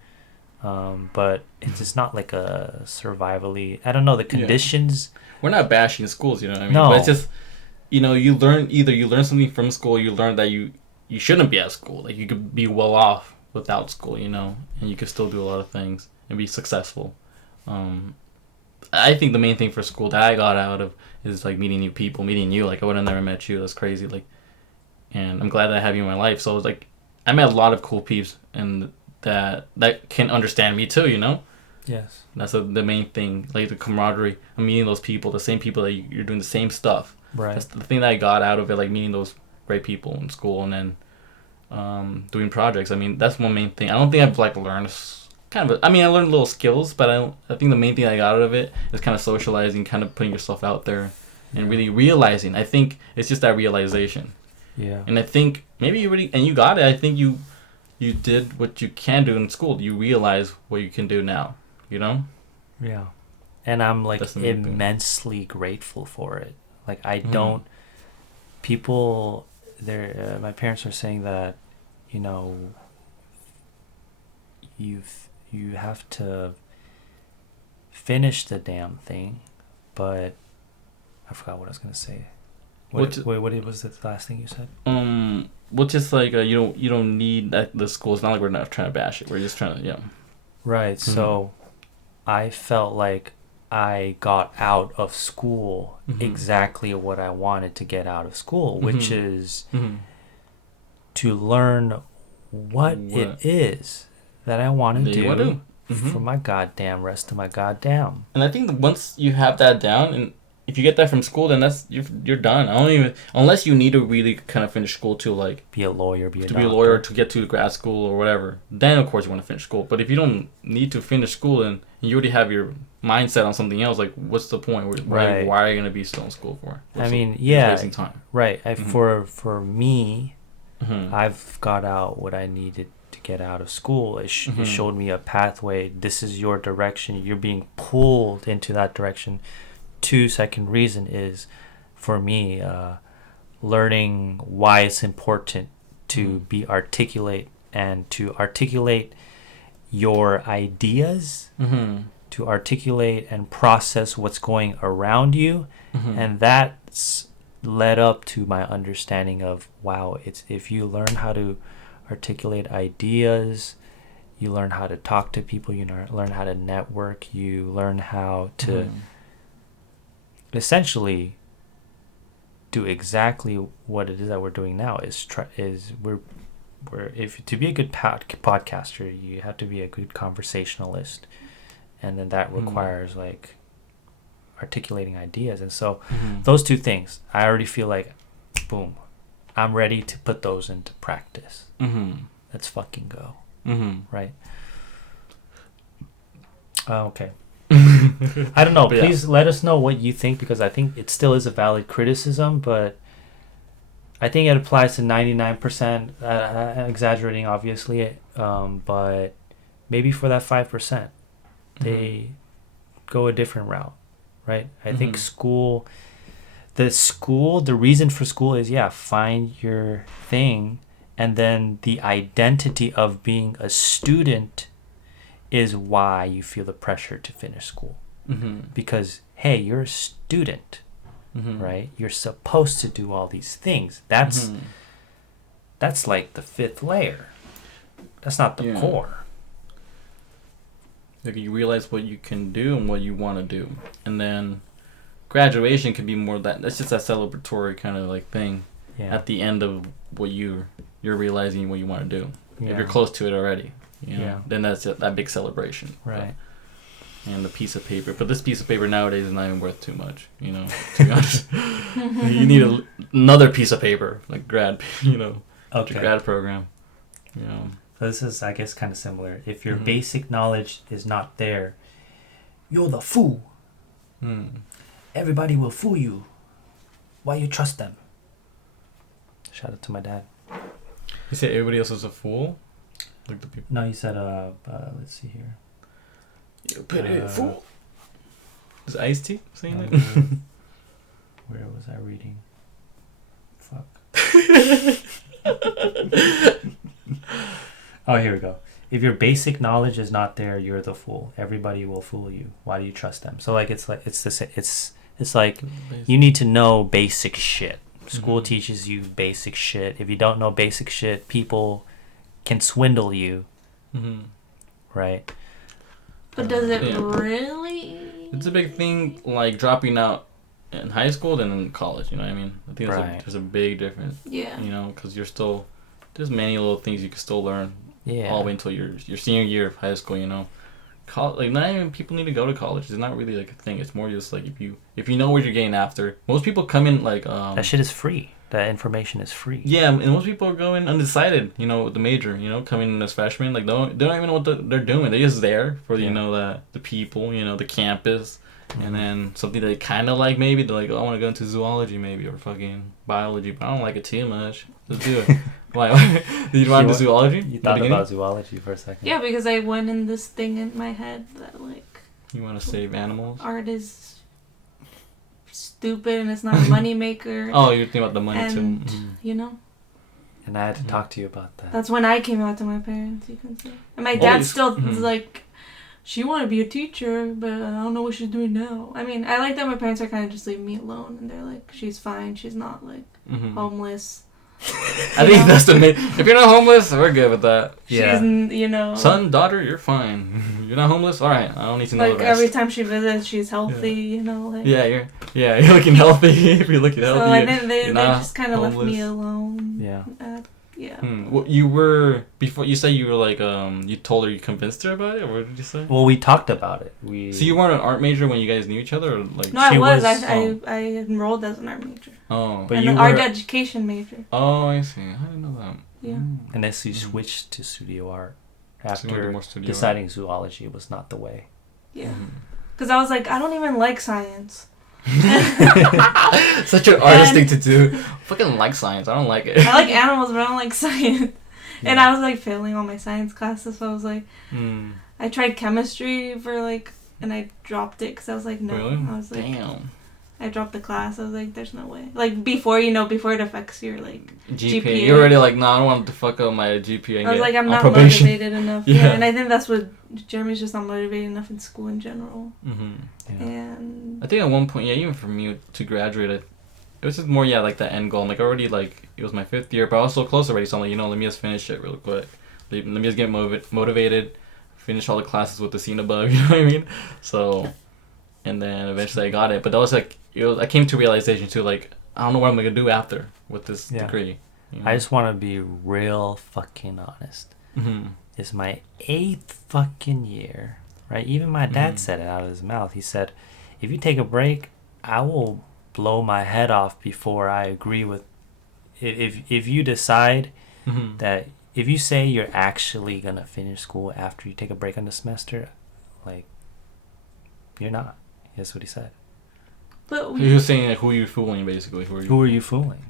but it's just not like a survivally. I don't know the conditions. We're not bashing schools, you know what I mean? No. But it's just, you learn something from school. You learn that you shouldn't be at school. Like you could be well off without school, and you could still do a lot of things and be successful. I think the main thing for school that I got out of is like meeting new people, meeting you. Like I would have never met you. That's crazy. Like, and I'm glad that I have you in my life. So it was like I met a lot of cool peeps and that can understand me too. Yes. That's the main thing. Like the camaraderie of meeting those people, the same people that you're doing the same stuff. Right. That's the thing that I got out of it. Like meeting those great people in school and then doing projects. I mean, that's one main thing. I don't think I've like learned I learned little skills, but I think the main thing I got out of it is kind of socializing, kind of putting yourself out there and really realizing. I think it's just that realization. Yeah. And I think maybe you got it. I think you did what you can do in school. You realize what you can do now, Yeah. And I'm like immensely grateful for it. Like I don't, people there, my parents are saying that, you have to finish the damn thing, but I forgot what I was going to say. What was the last thing you said? Well, just like you don't need the school. It's not like we're not trying to bash it. We're just trying to Right. So, I felt like I got out of school exactly what I wanted to get out of school, which is to learn what it is that I want to do for my goddamn rest of my goddamn. And I think once you have that down, and if you get that from school, then you're done. I don't even, unless you need to really kind of finish school to like be a lawyer, be a lawyer, to get to grad school or whatever. Then of course you want to finish school. But if you don't need to finish school and you already have your mindset on something else, like what's the point? Why are you gonna be still in school for? Wasting time. Right. For me, I've got out what I needed to get out of school. It showed me a pathway. This is your direction. You're being pulled into that direction. Second reason is for me learning why it's important to be articulate and to articulate your ideas, to articulate and process what's going around you, and that's led up to my understanding of, wow, it's if you learn how to articulate ideas, you learn how to talk to people, you learn how to network, you learn how to essentially do exactly what it is that we're doing now. We're if to be a good podcaster, you have to be a good conversationalist, and then that requires like articulating ideas. And so those two things, I already feel like, boom, I'm ready to put those into practice. Let's fucking go. Right. Okay. I don't know. Please let us know what you think, because I think it still is a valid criticism, but I think it applies to 99%, exaggerating obviously, but maybe for that 5%, they go a different route, right? I think the reason for school is, find your thing, and then the identity of being a student is why you feel the pressure to finish school. Because, hey, you're a student. Right? You're supposed to do all these things. That's like the fifth layer. That's not the core. Like, you realize what you can do and what you want to do, and then graduation can be more that's just that celebratory kind of like thing at the end of what you're realizing what you want to do. If you're close to it already, then that's that big celebration, right? And the piece of paper, but this piece of paper nowadays is not even worth too much, to be honest. You need another piece of paper, like grad, grad program. So this is, I guess, kind of similar. If your basic knowledge is not there, you're the fool. Everybody will fool you. Why you trust them? Shout out to my dad. You say everybody else is a fool? Like the people? No, you said, let's see here. You pity fool. Is Ice-T saying that? Where was I reading? Fuck. Oh, here we go. If your basic knowledge is not there, you're the fool. Everybody will fool you. Why do you trust them? So like it's like you need to know basic shit. School teaches you basic shit. If you don't know basic shit, people can swindle you. Right? But does it really? It's a big thing, like dropping out in high school than in college. You know what I mean? I think there's a big difference. Yeah. Because you're still, there's many little things you can still learn. Yeah. All the way until your senior year of high school. Like not even people need to go to college. It's not really like a thing. It's more just like if you know what you're getting after. Most people come in like that shit is free. That information is free. Yeah, and most people are going undecided. With the major. Coming in as freshmen, like they don't even know what they're doing. They're just there for the people. The campus, and then something they kind of like. Maybe they're like, I want to go into zoology, maybe, or fucking biology, but I don't like it too much. Let's do it. Why? Did you want to do zoology? You thought about zoology for a second. Yeah, because I went in this thing in my head that like. You want to save animals? Art is stupid and it's not a money maker. Oh, you're thinking about the money too. And I had to talk to you about that. That's when I came out to my parents, you can say. And my dad still like, she wanted to be a teacher, but I don't know what she's doing now. I mean, I like that my parents are kind of just leaving me alone, and they're like, she's fine, she's not like homeless. I think that's the main. If you're not homeless, we're good with that. Yeah. She's, son, daughter, you're fine. You're not homeless. All right, I don't need to know. Like every time she visits, she's healthy. Like. Yeah, you're looking healthy. If you're looking healthy, so and then they just kind of left me alone. Yeah. Yeah. Well, you were before. You said you were like you told her, you convinced her about it, or what did you say? Well, we talked about it. So you weren't an art major when you guys knew each other, or like? No, I was. I enrolled as an art major. Oh. But an art education major. Oh, I see. I didn't know that. Yeah. And then you switched to studio art after deciding zoology was not the way. Yeah. Because I was like, I don't even like science. Such an artist thing to do. I fucking like science. I don't like it. I like animals, but I don't like science. Yeah. And I was like failing all my science classes, so I was like, I tried chemistry for like, and I dropped it because I was like, no. Really? I was like, damn. I dropped the class. I was like, there's no way. Like before it affects your like GPA. You're already like, no, I don't want to fuck up my GPA. I was like, I'm not motivated enough. Yeah. And I think that's what Jeremy's just not motivated enough in school in general. Mm-hmm. Yeah. And I think at one point, even for me to graduate, it was just more like the end goal. I'm like already like it was my 5th year, but I was so close already. So I'm like, let me just finish it real quick. Let me just get motivated, finish all the classes with the scene above. You know what I mean? So, and then eventually I got it. But that was like I came to realization too. Like I don't know what I'm gonna do after with this degree. You know? I just want to be real fucking honest. Mm-hmm. It's my 8th fucking year, right? Even my dad said it out of his mouth. He said, if you take a break, I will blow my head off before I agree with. If you decide that, if you say you're actually gonna finish school after you take a break on the semester, like, you're not. That's what he said. But He was saying like, who are you fooling, basically? Who are you fooling?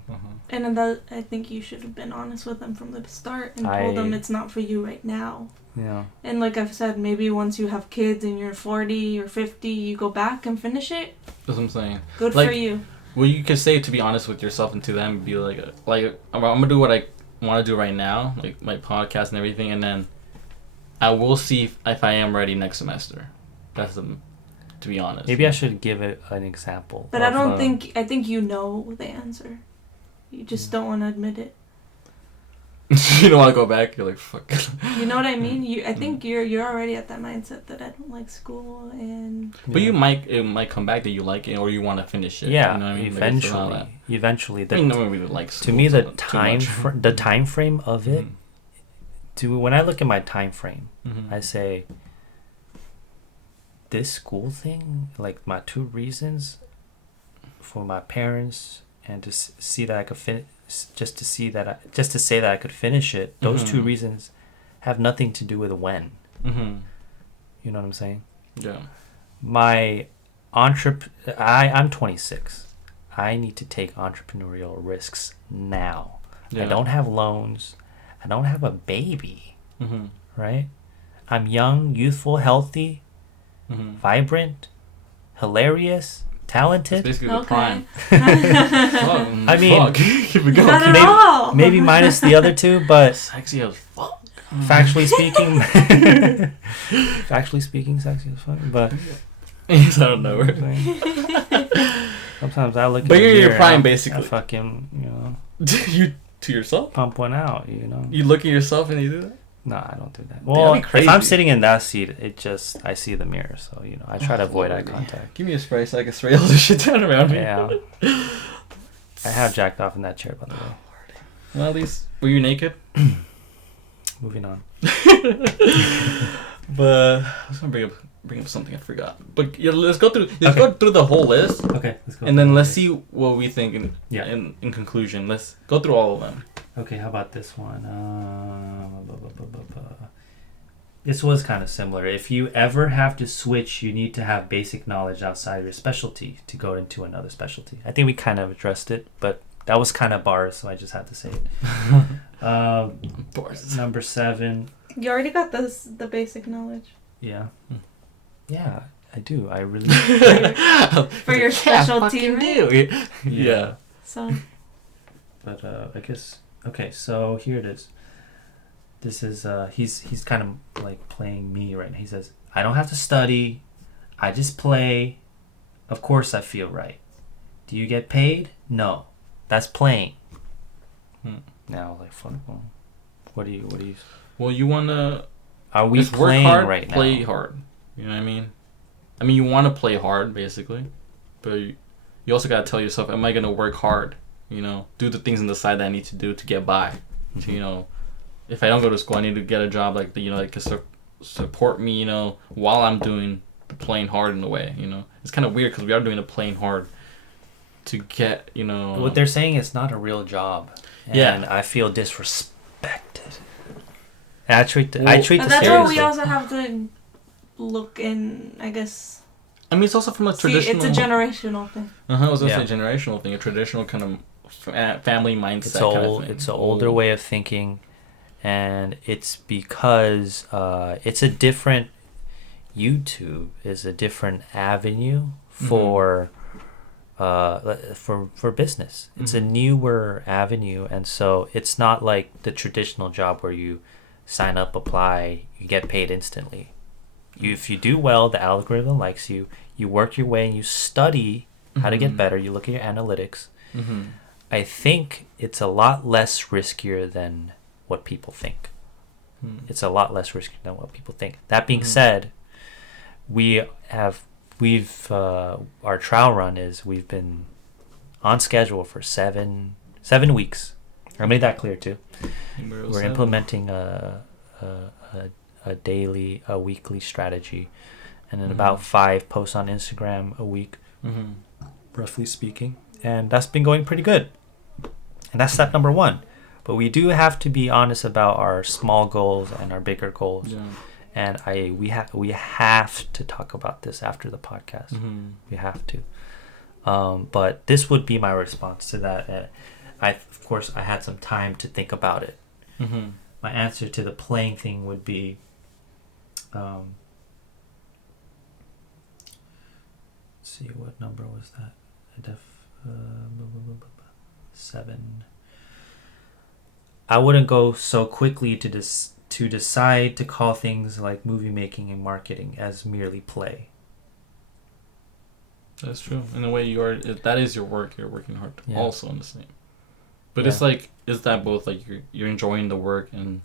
And that, I think you should have been honest with them from the start and told them it's not for you right now. Yeah. And like I've said, maybe once you have kids and you're 40 or 50, you go back and finish it. That's what I'm saying. Good like, for you. Well, you could say, to be honest with yourself and to them, be like I'm gonna do what I want to do right now, like my podcast and everything, and then I will see if I am ready next semester. That's to be honest. Maybe I should give it an example. But I don't think, I think you know the answer. You just don't want to admit it. You don't want to go back. You're like, fuck. You know what I mean? I think you're already at that mindset that I don't like school and. But it might come back that you like it or you want to finish it. Yeah, you know what I mean? Eventually. I mean, no one really likes to me, school the time frame of it. When I look at my time frame, I say, this school thing, like my 2 reasons for my parents and to see that I could just to say that I could finish it. Those 2 reasons have nothing to do with when. You know what I'm saying? Yeah. I'm 26. I need to take entrepreneurial risks now. Yeah. I don't have loans. I don't have a baby. Right? I'm young, youthful, healthy, vibrant, hilarious, talented. It's basically the prime. I mean, keep it going. Not at all. Maybe minus the other 2, but sexy as fuck. Factually speaking, sexy as fuck. But I don't know. Sometimes I look. But you're your prime, basically. I fucking, you to yourself? Pump one out, You look at yourself and you do that? No, I don't do that. Well, if I'm sitting in that seat, I see the mirror, so I try to avoid eye contact. Give me a spray so I can spray all this shit down around me. Yeah. I have jacked off in that chair, by the way. Well, at least were you naked? Moving on. But I was gonna bring up something I forgot. But let's go through the whole list. Okay, let's go. And then let's see what we think in conclusion. Let's go through all of them. Okay, how about this one? This was kind of similar. If you ever have to switch, you need to have basic knowledge outside your specialty to go into another specialty. I think we kind of addressed it, but that was kind of bars, so I just had to say it. Bars. Number 7. You already got the basic knowledge. Yeah. Yeah, I do. I really for your specialty, right? Yeah. So. But I guess okay. So here it is. This is he's kind of like playing me right now. He says, "I don't have to study. I just play. Of course, I feel right. Do you get paid? No. That's playing." Now, like, well, what do you? Well, you wanna. Are we playing work hard, right now? Play hard. You know what I mean? I mean, you want to play hard, basically, but you also gotta tell yourself, "Am I gonna work hard? Do the things on the side that I need to do to get by. To, if I don't go to school, I need to get a job like that can support me. While I'm doing the playing hard in a way. It's kind of weird because we are doing the playing hard to get. What they're saying is not a real job. And I feel disrespected. And I treat the that's seriously. why we also have to look in, I guess. I mean, it's also from a traditional. It's a generational thing. I was gonna say generational thing, a traditional kind of family mindset. It's old. Kind of thing. It's an older way of thinking, and it's because it's a different. YouTube is a different avenue for business. It's a newer avenue, and so it's not like the traditional job where you sign up, apply, you get paid instantly. If you do well, the algorithm likes you. You work your way and you study how to get better. You look at your analytics, I think it's a lot less riskier than what people think. It's a lot less risky than what people think. That being said, we've our trial run is we've been on schedule for 7 weeks. I made that clear too. We're implementing a weekly strategy, and then about 5 posts on Instagram a week, roughly speaking, and that's been going pretty good. And that's step number 1. But we do have to be honest about our small goals and our bigger goals. Yeah. And we have to talk about this after the podcast. We have to. But this would be my response to that. Of course, I had some time to think about it. My answer to the playing thing would be, let's see, what number was that? 7. I wouldn't go so quickly to decide to call things like movie making and marketing as merely play. That's true. In a way, that is your work. You're working hard also on the same. But it's like, is that both like you're enjoying the work, and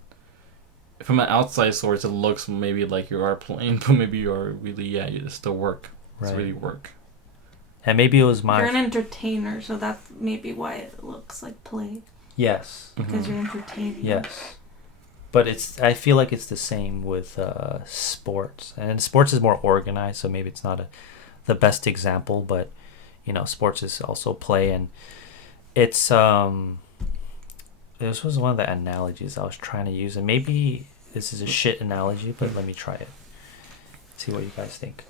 from an outside source, it looks maybe like you are playing, but maybe you are really it's the work. Right. It's really work. And maybe it was You're an entertainer, so that's maybe why it looks like play. Yes. Because you're entertaining. Yes. But I feel like it's the same with sports. And sports is more organized, so maybe it's not the best example, but sports is also play, and it's this was one of the analogies I was trying to use, and maybe this is a shit analogy, but let me try it. See what you guys think.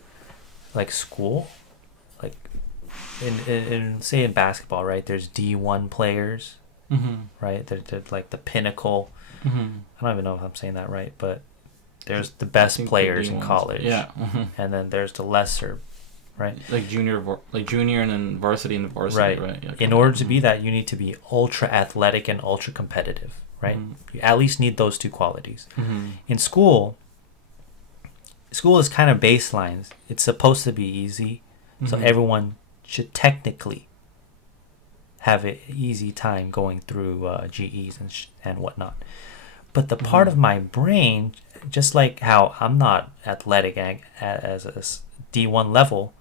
Like school, like in say in basketball, right? There's D1 players. Right, they're like the pinnacle. I don't even know if I'm saying that right, but there's the best players in college, and then there's the lesser, right? Like junior, and then varsity and varsity, right? Yeah, in order to be that, you need to be ultra athletic and ultra competitive, right? You at least need those 2 qualities. In school is kind of baselines. It's supposed to be easy, so everyone should technically have an easy time going through GEs and whatnot. But the part of my brain, just like how I'm not athletic as a D1 level,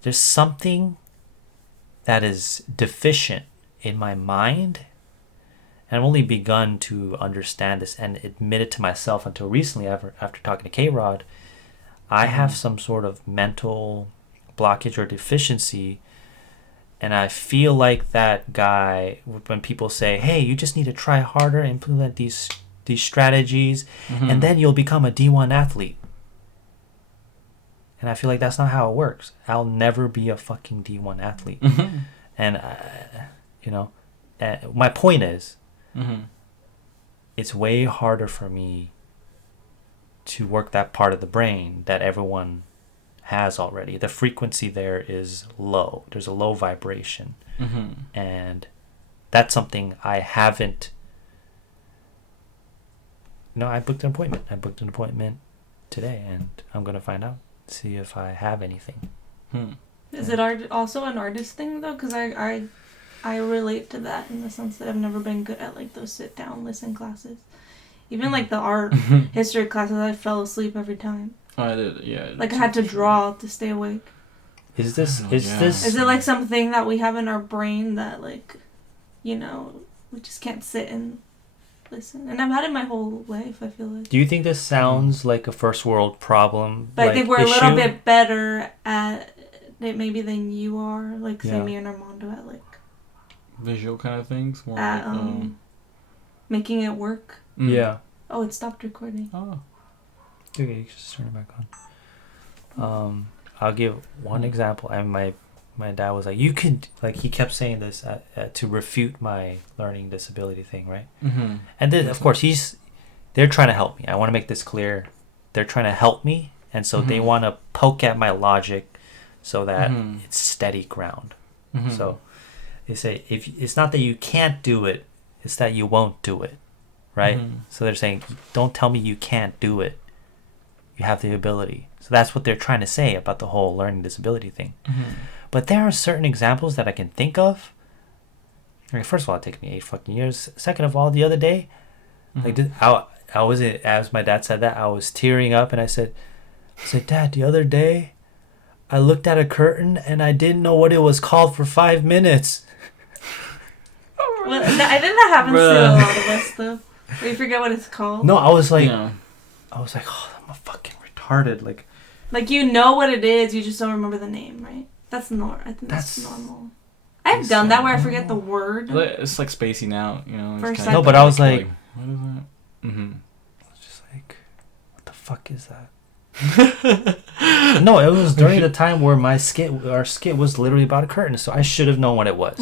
there's something that is deficient in my mind. And I've only begun to understand this and admit it to myself until recently after talking to K-Rod. I have some sort of mental blockage or deficiency. And I feel like that guy, when people say, hey, you just need to try harder, implement these strategies, and then you'll become a D1 athlete. And I feel like that's not how it works. I'll never be a fucking D1 athlete. And, my point is, it's way harder for me to work that part of the brain that everyone has already. The frequency there is low. There's a low vibration. And that's something I haven't. I booked an appointment. Today, and I'm going to find out, see if I have anything. Is it also an artist thing, though? Because I relate to that in the sense that I've never been good at, like, those sit-down, listen classes. Even, like, the art history classes, I fell asleep every time. Oh, I did, yeah. Like, I had to draw to stay awake. Is it like something that we have in our brain that, like, we just can't sit and listen? And I've had it my whole life, I feel like. Do you think this sounds like a first world problem? But I think we're a little bit better at it maybe than you are. Like, say me and Armando at, like... visual kind of things? More at, making it work. Yeah. Oh, it stopped recording. Oh. Okay, you can just turn it back on. I'll give one example. And my dad was like, you could, like, he kept saying this to refute my learning disability thing, right? And then, of course, they're trying to help me. I want to make this clear. They're trying to help me, and so they want to poke at my logic so that it's steady ground. So they say, if it's not that you can't do it, it's that you won't do it, right? So they're saying, don't tell me you can't do it. You have the ability. So that's what they're trying to say about the whole learning disability thing. But there are certain examples that I can think of Like, first of all, it took me 8 fucking years. Second of all, the other day, like, I was, as my dad said that, I was tearing up, and I said, Dad, the other day, I looked at a curtain, and I didn't know what it was called for 5 minutes. Well, I think that happens to a lot of us, though. We forget what it's called. No, I was like, oh, I'm a fucking retarded. Like, you know what it is, you just don't remember the name, right? That's normal. I think that's normal. I've done that where I forget the word. It's like spacing out, you know. No, but I was like, what is that? Mm-hmm. I was just like, what the fuck is that? No, it was during the time where our skit was literally about a curtain, so I should have known what it was.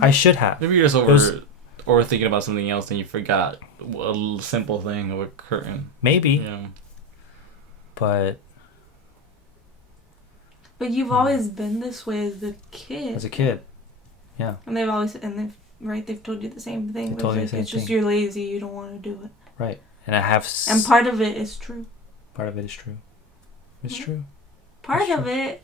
I should have. Maybe you're just or thinking about something else and you forgot a simple thing of a curtain. Maybe. Yeah. But you've always been this way as a kid. As a kid, yeah. And they've told you the same thing. It's just thing. you're lazy, you don't want to do it. Right. And I have... And part of it is true. Part of it is true. It's true. Part of it,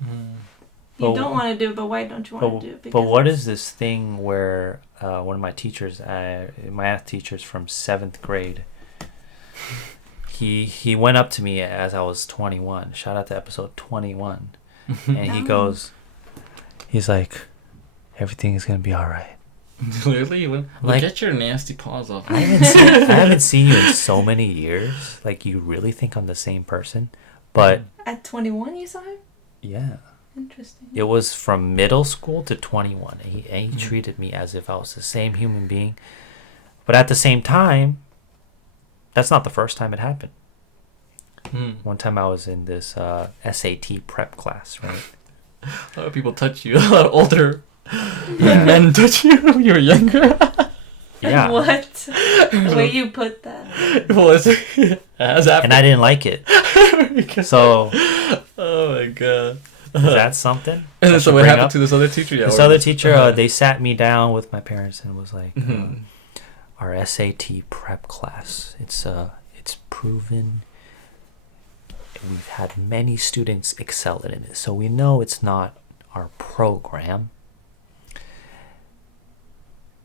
you don't want to do it, but why don't you want to do it? But what is this thing where one of my teachers, my math teachers from 7th grade, he went up to me as I was 21. Shout out to episode 21. And he's like, everything is going to be all right. Literally, get your nasty paws off. I haven't seen you in so many years. Like, you really think I'm the same person? But at 21, you saw him? Yeah. Interesting. It was from middle school to 21. And he treated me as if I was the same human being. But at the same time, that's not the first time it happened. One time I was in this SAT prep class, right? A lot of people touch you. A lot of older men touch you when you were younger. Yeah. What? The way you put that. Well, and I didn't like it. So. Oh my god. Is that something? And then so what happened to this other teacher? This other teacher, they sat me down with my parents and was like, our SAT prep class. It's proven. We've had many students excel in it, so we know it's not our program.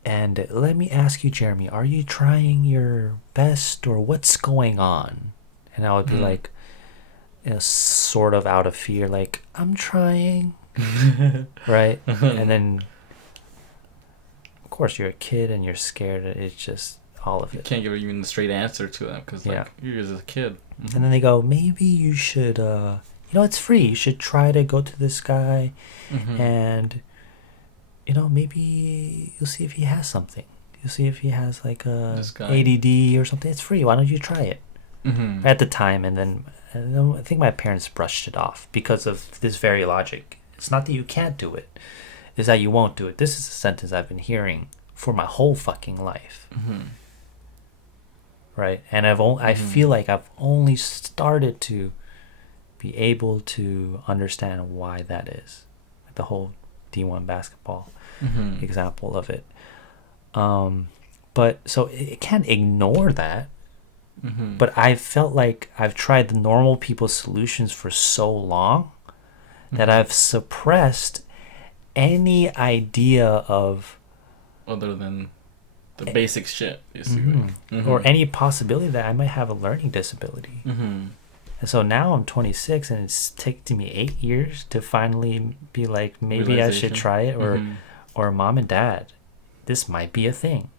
And let me ask you, Jeremy, are you trying your best or what's going on? And I would be like, sort of out of fear, like, I'm trying. Right? And then, of course, you're a kid and you're scared. It's just all of it. You can't give even the straight answer to them because you're just a kid. And then they go, maybe you should, it's free. You should try to go to this guy and, maybe you'll see if he has something. You'll see if he has like a ADD or something. It's free. Why don't you try it? At the time. And then I think my parents brushed it off because of this very logic. It's not that you can't do it. It's that you won't do it. This is a sentence I've been hearing for my whole fucking life. Right? And I feel like I've only started to be able to understand why that is. Like the whole D1 basketball example of it. But so it can't ignore that. But I felt like I've tried the normal people's solutions for so long that I've suppressed any idea of other than the basic shit, basically. Or any possibility that I might have a learning disability. And so now I'm 26 and it's taken me 8 years to finally be like, maybe I should try it, or mom and dad, this might be a thing.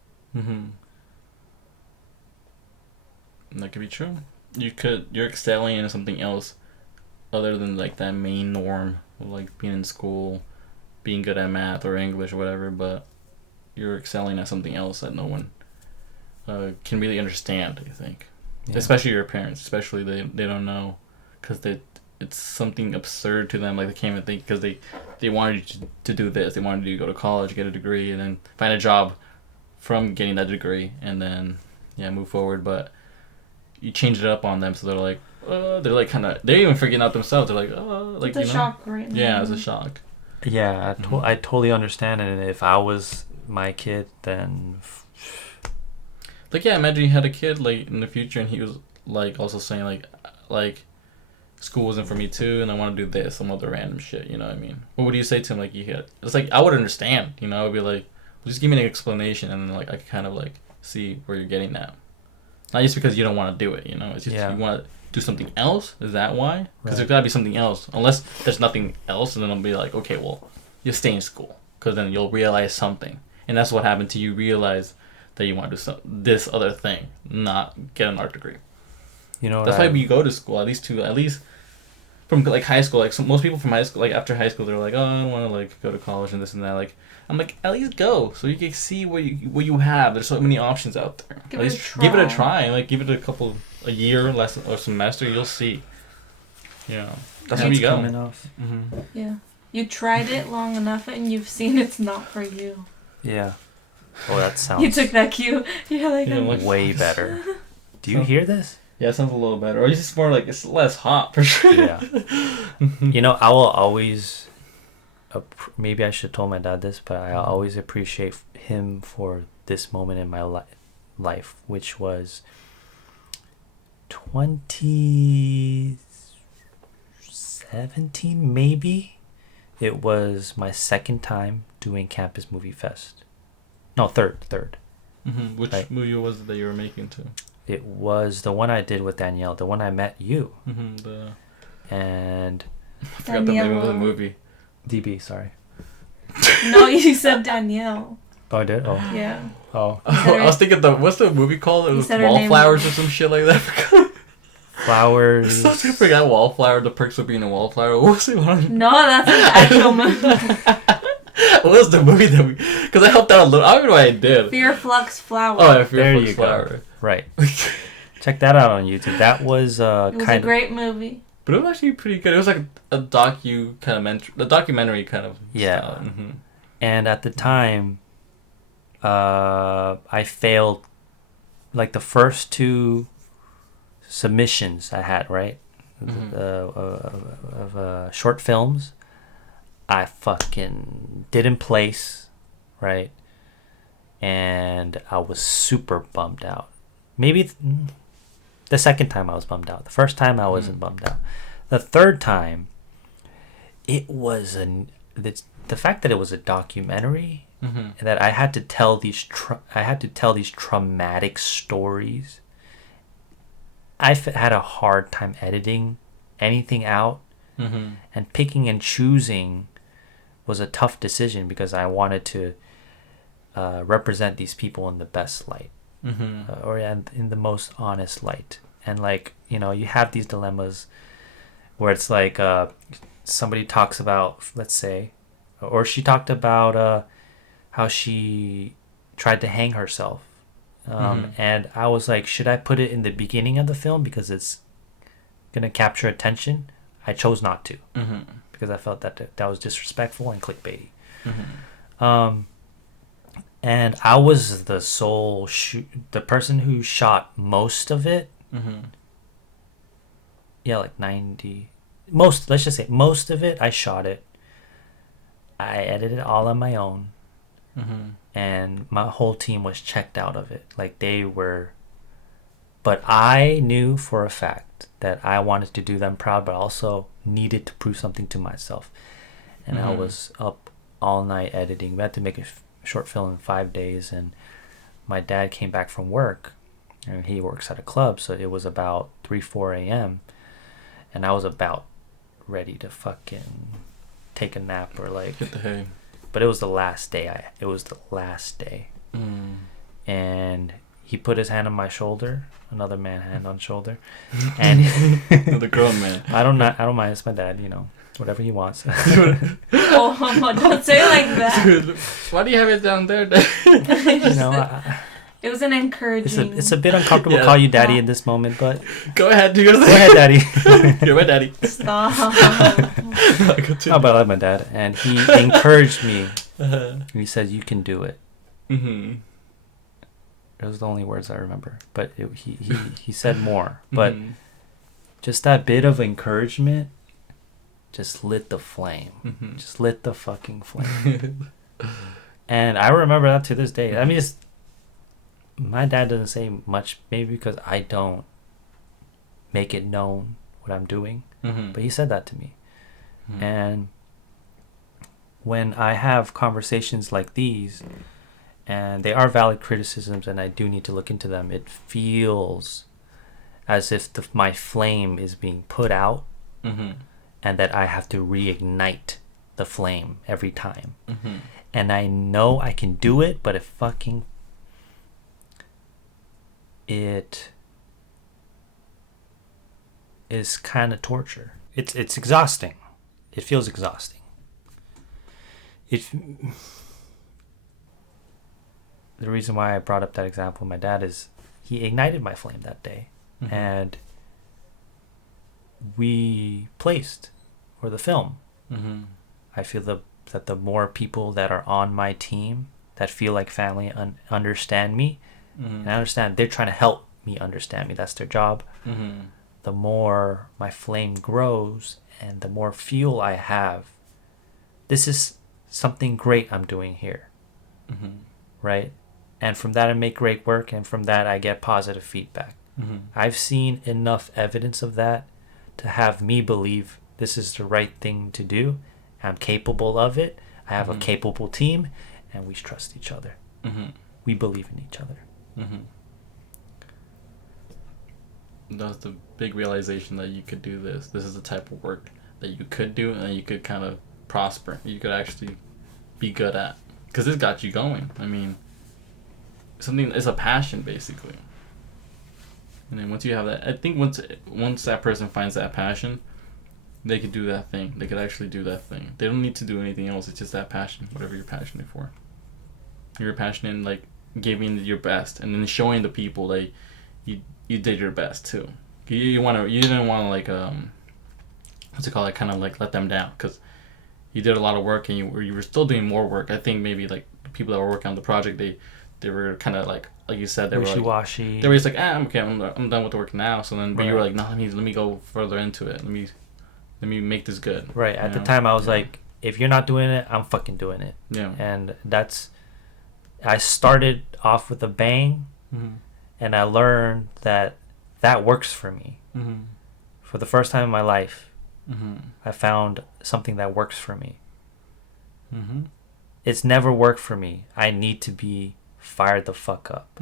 That could be true. You're excelling in something else other than like that main norm of like being in school, being good at math or English or whatever, but you're excelling at something else that no one can really understand, I think. Yeah. Especially your parents, especially they don't know because it's something absurd to them, like they can't even think because they wanted you to do this. They wanted you to go to college, get a degree, and then find a job from getting that degree and then move forward, but you change it up on them, so they're even freaking out themselves. They're like, like, it's a shock right now. Yeah, it's a shock. Yeah, I totally understand it. And if I was my kid, then like, imagine you had a kid like in the future, and he was like also saying like school wasn't for me too, and I want to do this, some other random shit. You know what I mean? What would you say to him? Like, it's like I would understand. I would be like, Just give me an explanation, and then like I can kind of like see where you're getting at. Not just because you don't want to do it, you know. It's just you want to do something else. Is that why? Because there's gotta be something else. Unless there's nothing else, and then I'll be like, okay, well, you stay in school, because then you'll realize something, and that's what happened to you. Realize that you want to do this other thing, not get an art degree. You know, that's why we go to school at least from like high school. Like most people from high school, like after high school, they're like, oh, I don't want to like go to college and this and that. Like I'm like, at least go so you can see what you have. There's so many options out there. Give it a try. Like give it a year, lesson or semester. You'll see. Yeah, that's where you go. Mm-hmm. Yeah, you tried it long enough and you've seen it's not for you. Yeah. Oh, that sounds. You took that cue. Yeah, like way better. Do you hear this? Yeah, it sounds a little better. Or it's just more like it's less hot for sure. Yeah. You know, I will always. Maybe I should have told my dad this, but I always appreciate him for this moment in my life, which was 2017, maybe. It was my second time doing Campus Movie Fest. No, third. Mm-hmm. Which movie was it that you were making to? It was the one I did with Danielle, the one I met you. Mm-hmm. And I forgot the name of the movie. DB, sorry. No, you said Danielle. Oh, I did? Oh. Yeah. Oh. I was thinking what's the movie called? It was Wallflowers or some shit like that. Flowers. I forgot Wallflower, The Perks of Being a Wallflower. What was it? No, that's an actual movie. What was the movie that we... Because I helped out a little... I don't know what I did. Fear Flux Flower. Oh, yeah, Fear Flux Flower. Go. Right. Check that out on YouTube. That was it was a great movie. But it was actually pretty good. It was like a documentary kind of style. Mm-hmm. And at the time, I failed like the first two submissions I had, right? Mm-hmm. Of short films. I fucking didn't place, right? And I was super bummed out. Maybe the second time I was bummed out. The first time I wasn't bummed out. The third time, it was the fact that it was a documentary and that I had to tell these traumatic stories. I had a hard time editing anything out, and picking and choosing was a tough decision because I wanted to represent these people in the best light. Or in the most honest light. And like, you know, you have these dilemmas where it's like somebody talks about, let's say, or she talked about how she tried to hang herself. And I was like, should I put it in the beginning of the film because it's going to capture attention? I chose not to because I felt that was disrespectful and clickbaity. And I was the sole the person who shot most of it. Yeah, like 90. Let's just say most of it, I shot it. I edited it all on my own. And my whole team was checked out of it. Like they were. But I knew for a fact that I wanted to do them proud, but also needed to prove something to myself. And I was up all night editing. We had to make a short film in 5 days, and my dad came back from work, and he works at a club, so it was about 3-4 a.m. and I was about ready to fucking take a nap or like get the hay. But it was the last day. And he put his hand on my shoulder, another man hand on shoulder, and the grown man. I don't mind. It's my dad, you know. Whatever he wants. Oh, don't say it like that. Dude, why do you have it down there? You know, it was an encouraging. It's a bit uncomfortable to call you daddy in this moment, but go ahead, do your thing. Go ahead, daddy. You're my daddy. Stop. How about I love my dad, and he encouraged me. He said, "You can do it." Those are the only words I remember, but he said more. But just that bit of encouragement just lit the flame. Just lit the fucking flame. And I remember that to this day. I mean, my dad doesn't say much, maybe because I don't make it known what I'm doing. But he said that to me. And when I have conversations like these, and they are valid criticisms, and I do need to look into them. It feels as if my flame is being put out, and that I have to reignite the flame every time. And I know I can do it, but it is kind of torture. It's exhausting. It feels exhausting. The reason why I brought up that example of my dad is he ignited my flame that day, and we placed for the film. I feel that the more people that are on my team that feel like family understand me, and I understand they're trying to help me understand me. That's their job. The more my flame grows and the more fuel I have, this is something great I'm doing here. Right? And from that I make great work, and from that I get positive feedback. I've seen enough evidence of that to have me believe this is the right thing to do. I'm capable of it. I have a capable team, and we trust each other. We believe in each other. That's the big realization that you could do this. This is the type of work that you could do, and you could kind of prosper. You could actually be good at, because this got you going. I mean, it's a passion basically. And then once you have that, I think once that person finds that passion, they could do that thing. They could actually do that thing. They don't need to do anything else. It's just that passion, whatever you're passionate for. You're passionate in, like, giving your best, and then showing the people that you did your best too. You didn't want to like what's it called? Like, kind of like let them down, because you did a lot of work and you were still doing more work. I think maybe like the people that were working on the project, they were kind of like you said, they wishy-washy. were like, they were just like, I'm okay, I'm done with the work now. So then, but you were like, no, let me go further into it. Let me make this good. Right. At the time, I was like, if you're not doing it, I'm fucking doing it. Yeah. And I started off with a bang, and I learned that works for me. For the first time in my life, I found something that works for me. It's never worked for me. I need to be fired the fuck up.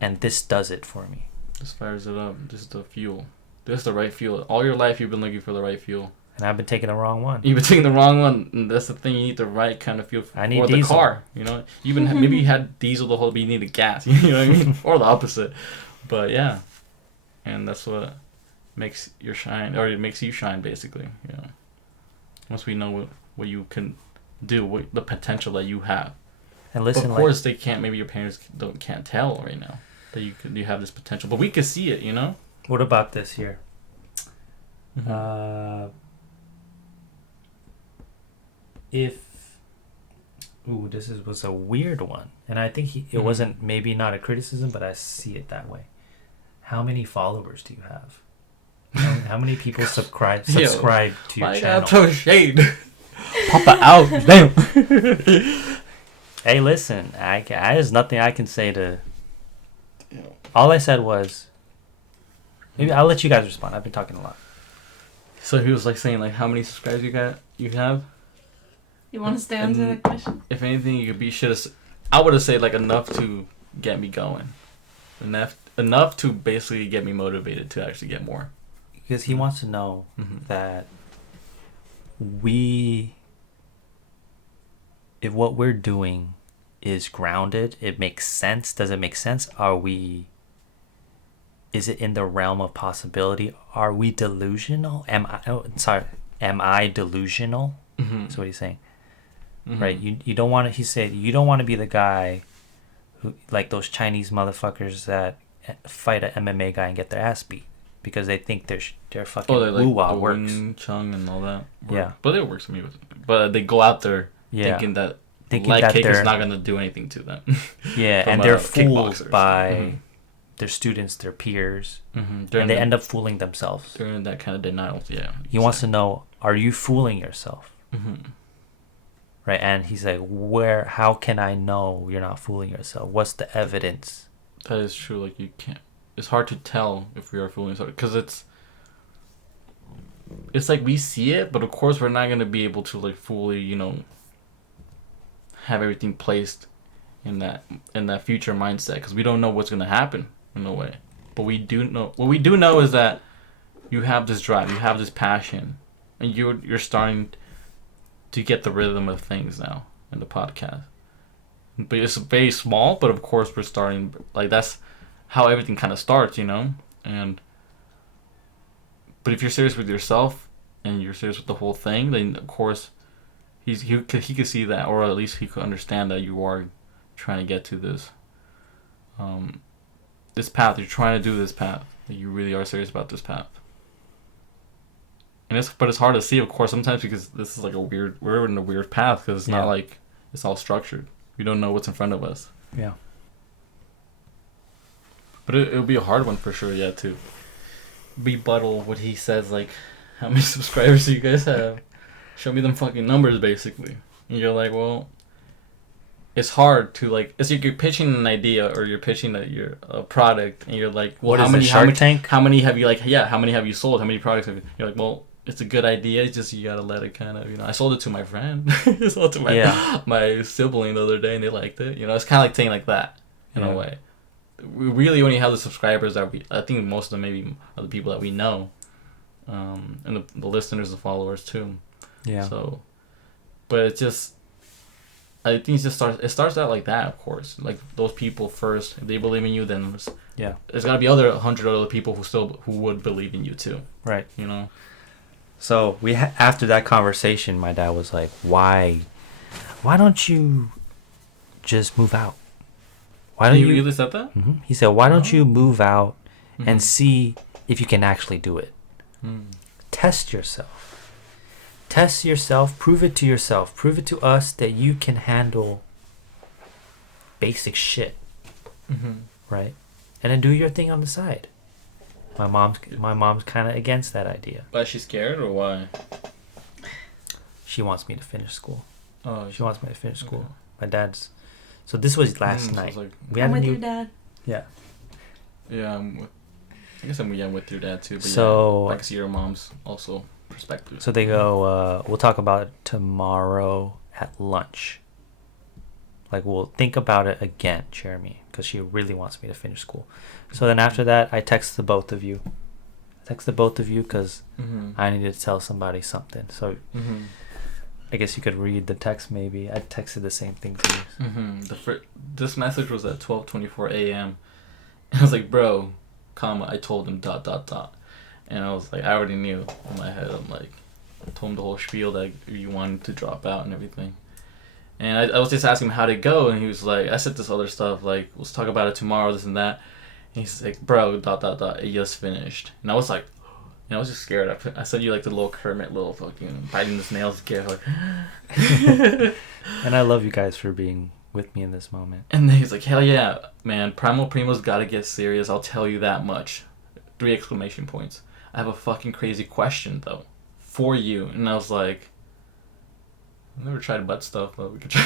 And this does it for me. This fires it up. This is the fuel. This is the right fuel. All your life you've been looking for the right fuel. And I've been taking the wrong one. You've been taking the wrong one. And that's the thing. You need the right kind of fuel for the car. You know, maybe you had diesel the whole, but you needed gas. You know what I mean? Or the opposite. But yeah, and that's what makes you shine, basically. You know, once we know what you can do, the potential that you have. And listen, but of course, they can't. Maybe your parents can't tell right now that you have this potential, but we can see it. You know. What about this here? This was a weird one, and I think it wasn't, maybe not a criticism, but I see it that way. How many followers do you have? How many people subscribe to your channel? Throw shade. Pop it out. Damn. Hey, listen, there's nothing I can say to. All I said was, maybe I'll let you guys respond. I've been talking a lot. So he was like saying like how many subscribers you have. You want to stay on to the question? If anything, you could I would have said like enough to get me going, enough to basically get me motivated to actually get more. Because he wants to know that if what we're doing is grounded, it makes sense. Does it make sense? Is it in the realm of possibility? Are we delusional? Am I delusional? That's what he's saying. Right? You don't want to, he said, you don't want to be the guy who, like those Chinese motherfuckers that fight an MMA guy and get their ass beat because they think they're fucking woo-wah works. Wing Chun and all that. Yeah. But it works for me. But they go out there thinking that leg kick is not going to do anything to them. Yeah, and they're fooled by their students, their peers, and they end up fooling themselves. They're in that kind of denial, yeah. He wants to know, are you fooling yourself? Right, and he's like, how can I know you're not fooling yourself? What's the evidence? That is true, like you can't, it's hard to tell if we are fooling ourselves, because it's like we see it, but of course we're not going to be able to like fully, have everything placed in that future mindset, because we don't know what's gonna happen in a way. But we do know. What we do know is that you have this drive, you have this passion, and you're starting to get the rhythm of things now in the podcast. But it's very small. But of course, we're starting. Like, that's how everything kind of starts, you know. But if you're serious with yourself and you're serious with the whole thing, then of course he could see that, or at least he could understand that you are trying to get to this this path. You're trying to do this path. That you really are serious about this path. And it's hard to see, of course, sometimes, because this is like we're in a weird path, because it's not like it's all structured. We don't know what's in front of us. Yeah. But it'll be a hard one for sure, yeah, to rebuttal what he says, like, how many subscribers do you guys have? Show me them fucking numbers, basically. And you're like, well, it's hard to, like, it's like you're pitching an idea, or you're pitching a product, and you're like, well, Shark Tank? How many have you, like, how many have you sold? How many products have you? You're like, well, it's a good idea. It's just you gotta let it kind of, I sold it to my friend. I sold it to my sibling the other day, and they liked it. It's kind of like saying like that in a way. We really only have the subscribers that I think most of them maybe are the people that we know, and the listeners, the followers too. Yeah. So, but it just, I think it starts out like that, of course. Like, those people first, if they believe in you, then there's got to be 100 other people who would believe in you too. Right. So after that conversation, my dad was like, "Why don't you just move out? Why don't you really said that?" Mm-hmm. He said, "Why don't you move out and see if you can actually do it? Test yourself. Prove it to yourself. Prove it to us that you can handle basic shit, right? And then do your thing on the side." My mom's kind of against that idea. But she's scared, or why? She wants me to finish school. Oh, she wants me to finish school. Okay. My dad's. So this was last night. So I'm with your dad. Yeah. Yeah, I guess I'm with your dad too. But so I can see your mom's also perspective. So they go, we'll talk about it tomorrow at lunch. Like, we'll think about it again, Jeremy, because she really wants me to finish school. So then after that, I text the both of you. Because I needed to tell somebody something. So I guess you could read the text maybe. I texted the same thing to you. This message was at 12:24 a.m. I was like, bro, I told him ... And I was like, I already knew in my head. I'm like, I told him the whole spiel that you wanted to drop out and everything. And I was just asking him how'd it go, and he was like, I said this other stuff, like, let's talk about it tomorrow, this and that. And he's like, bro, ... it just finished. And I was like, I was just scared. I said you like the little Kermit, little fucking biting his nails kid, like. And I love you guys for being with me in this moment. And then he's like, hell yeah, man, Primal Primos gotta get serious, I'll tell you that much. 3 exclamation points. I have a fucking crazy question, though, for you. And I was like, I've never tried butt stuff, but we could try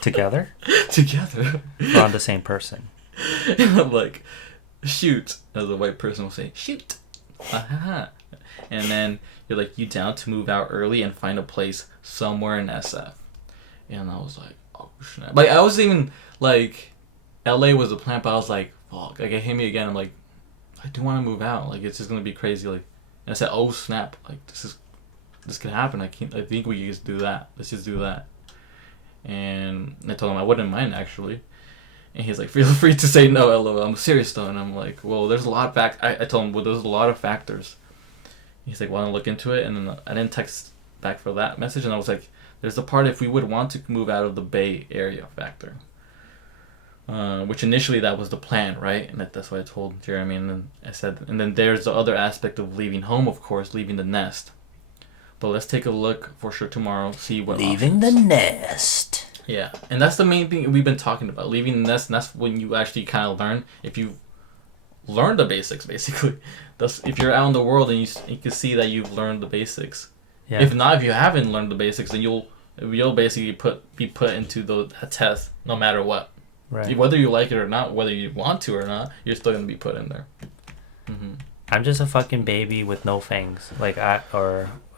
Together? Together. We're on the same person. And I'm like, shoot. As a white person will say, shoot. And then you're like, you down to move out early and find a place somewhere in SF. And I was like, oh snap. Like, I was even like, LA was the plan, but I was like, fuck. Like, it hit me again. I'm like, I do want to move out. Like, it's just gonna be crazy. Like, and I said, oh snap. Like, this could happen. I think we could just do that. Let's just do that. And I told him I wouldn't mind, actually. And he's like, feel free to say no, LOL. I'm serious though. And I'm like, well, there's a lot of I told him, well, there's a lot of factors. He's like, want to look into it? And then I didn't text back for that message. And I was like, there's the part if we would want to move out of the Bay Area factor. Which initially that was the plan, right? And that's what I told Jeremy. And then I said, and then there's the other aspect of leaving home, of course, leaving the nest. But let's take a look for sure tomorrow, see what leaving options. The nest. Yeah, and that's the main thing we've been talking about, leaving the nest, and that's when you actually kind of learn, if you learn the basics, basically. If you're out in the world and you can see that you've learned the basics. Yeah. If not, if you haven't learned the basics, then you'll basically be put into a test no matter what. Right. Whether you like it or not, whether you want to or not, you're still going to be put in there. I'm just a fucking baby with no fangs. Like,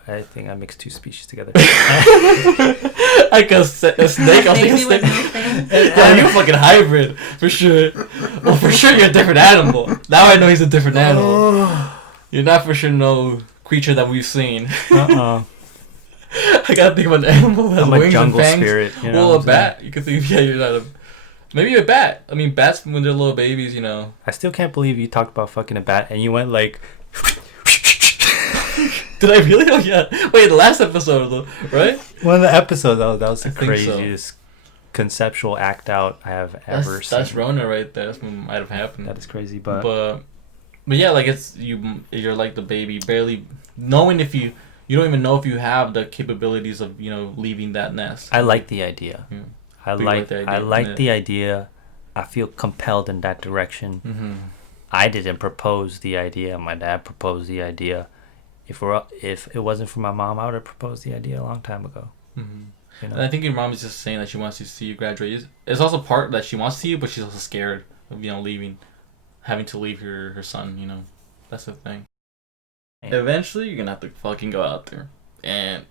I think I mixed two species together. I guess a snake. I'm thinking Baby with no snake. thing. Yeah, you're a fucking hybrid for sure. Well, for sure you're a different animal. Now I know he's a different animal. You're not for sure no creature that we've seen. I gotta think of an animal that has I'm a wings and jungle fangs. spirit. You know Well, what a I'm saying? bat. You could think, yeah, you're not a. Maybe a bat. I mean, bats when they're little babies, you know. I still can't believe you talked about fucking a bat and you went like. Did I really? Oh yeah. Wait, the last episode though, right? One of the episodes, that was the I think so. craziest conceptual act out I have ever seen. That's Rona right there. That's what might have happened. That is crazy, but yeah, like it's you're like the baby, barely knowing if you don't even know if you have the capabilities of leaving that nest. I like the idea. Yeah. I like the idea. I feel compelled in that direction. Mm-hmm. I didn't propose the idea. My dad proposed the idea. If it wasn't for my mom, I would have proposed the idea a long time ago. Mm-hmm. You know? And I think your mom is just saying that she wants to see you graduate. It's also part that she wants to see you, but she's also scared of leaving, having to leave her son. That's the thing. Yeah. Eventually, you're gonna have to fucking go out there, and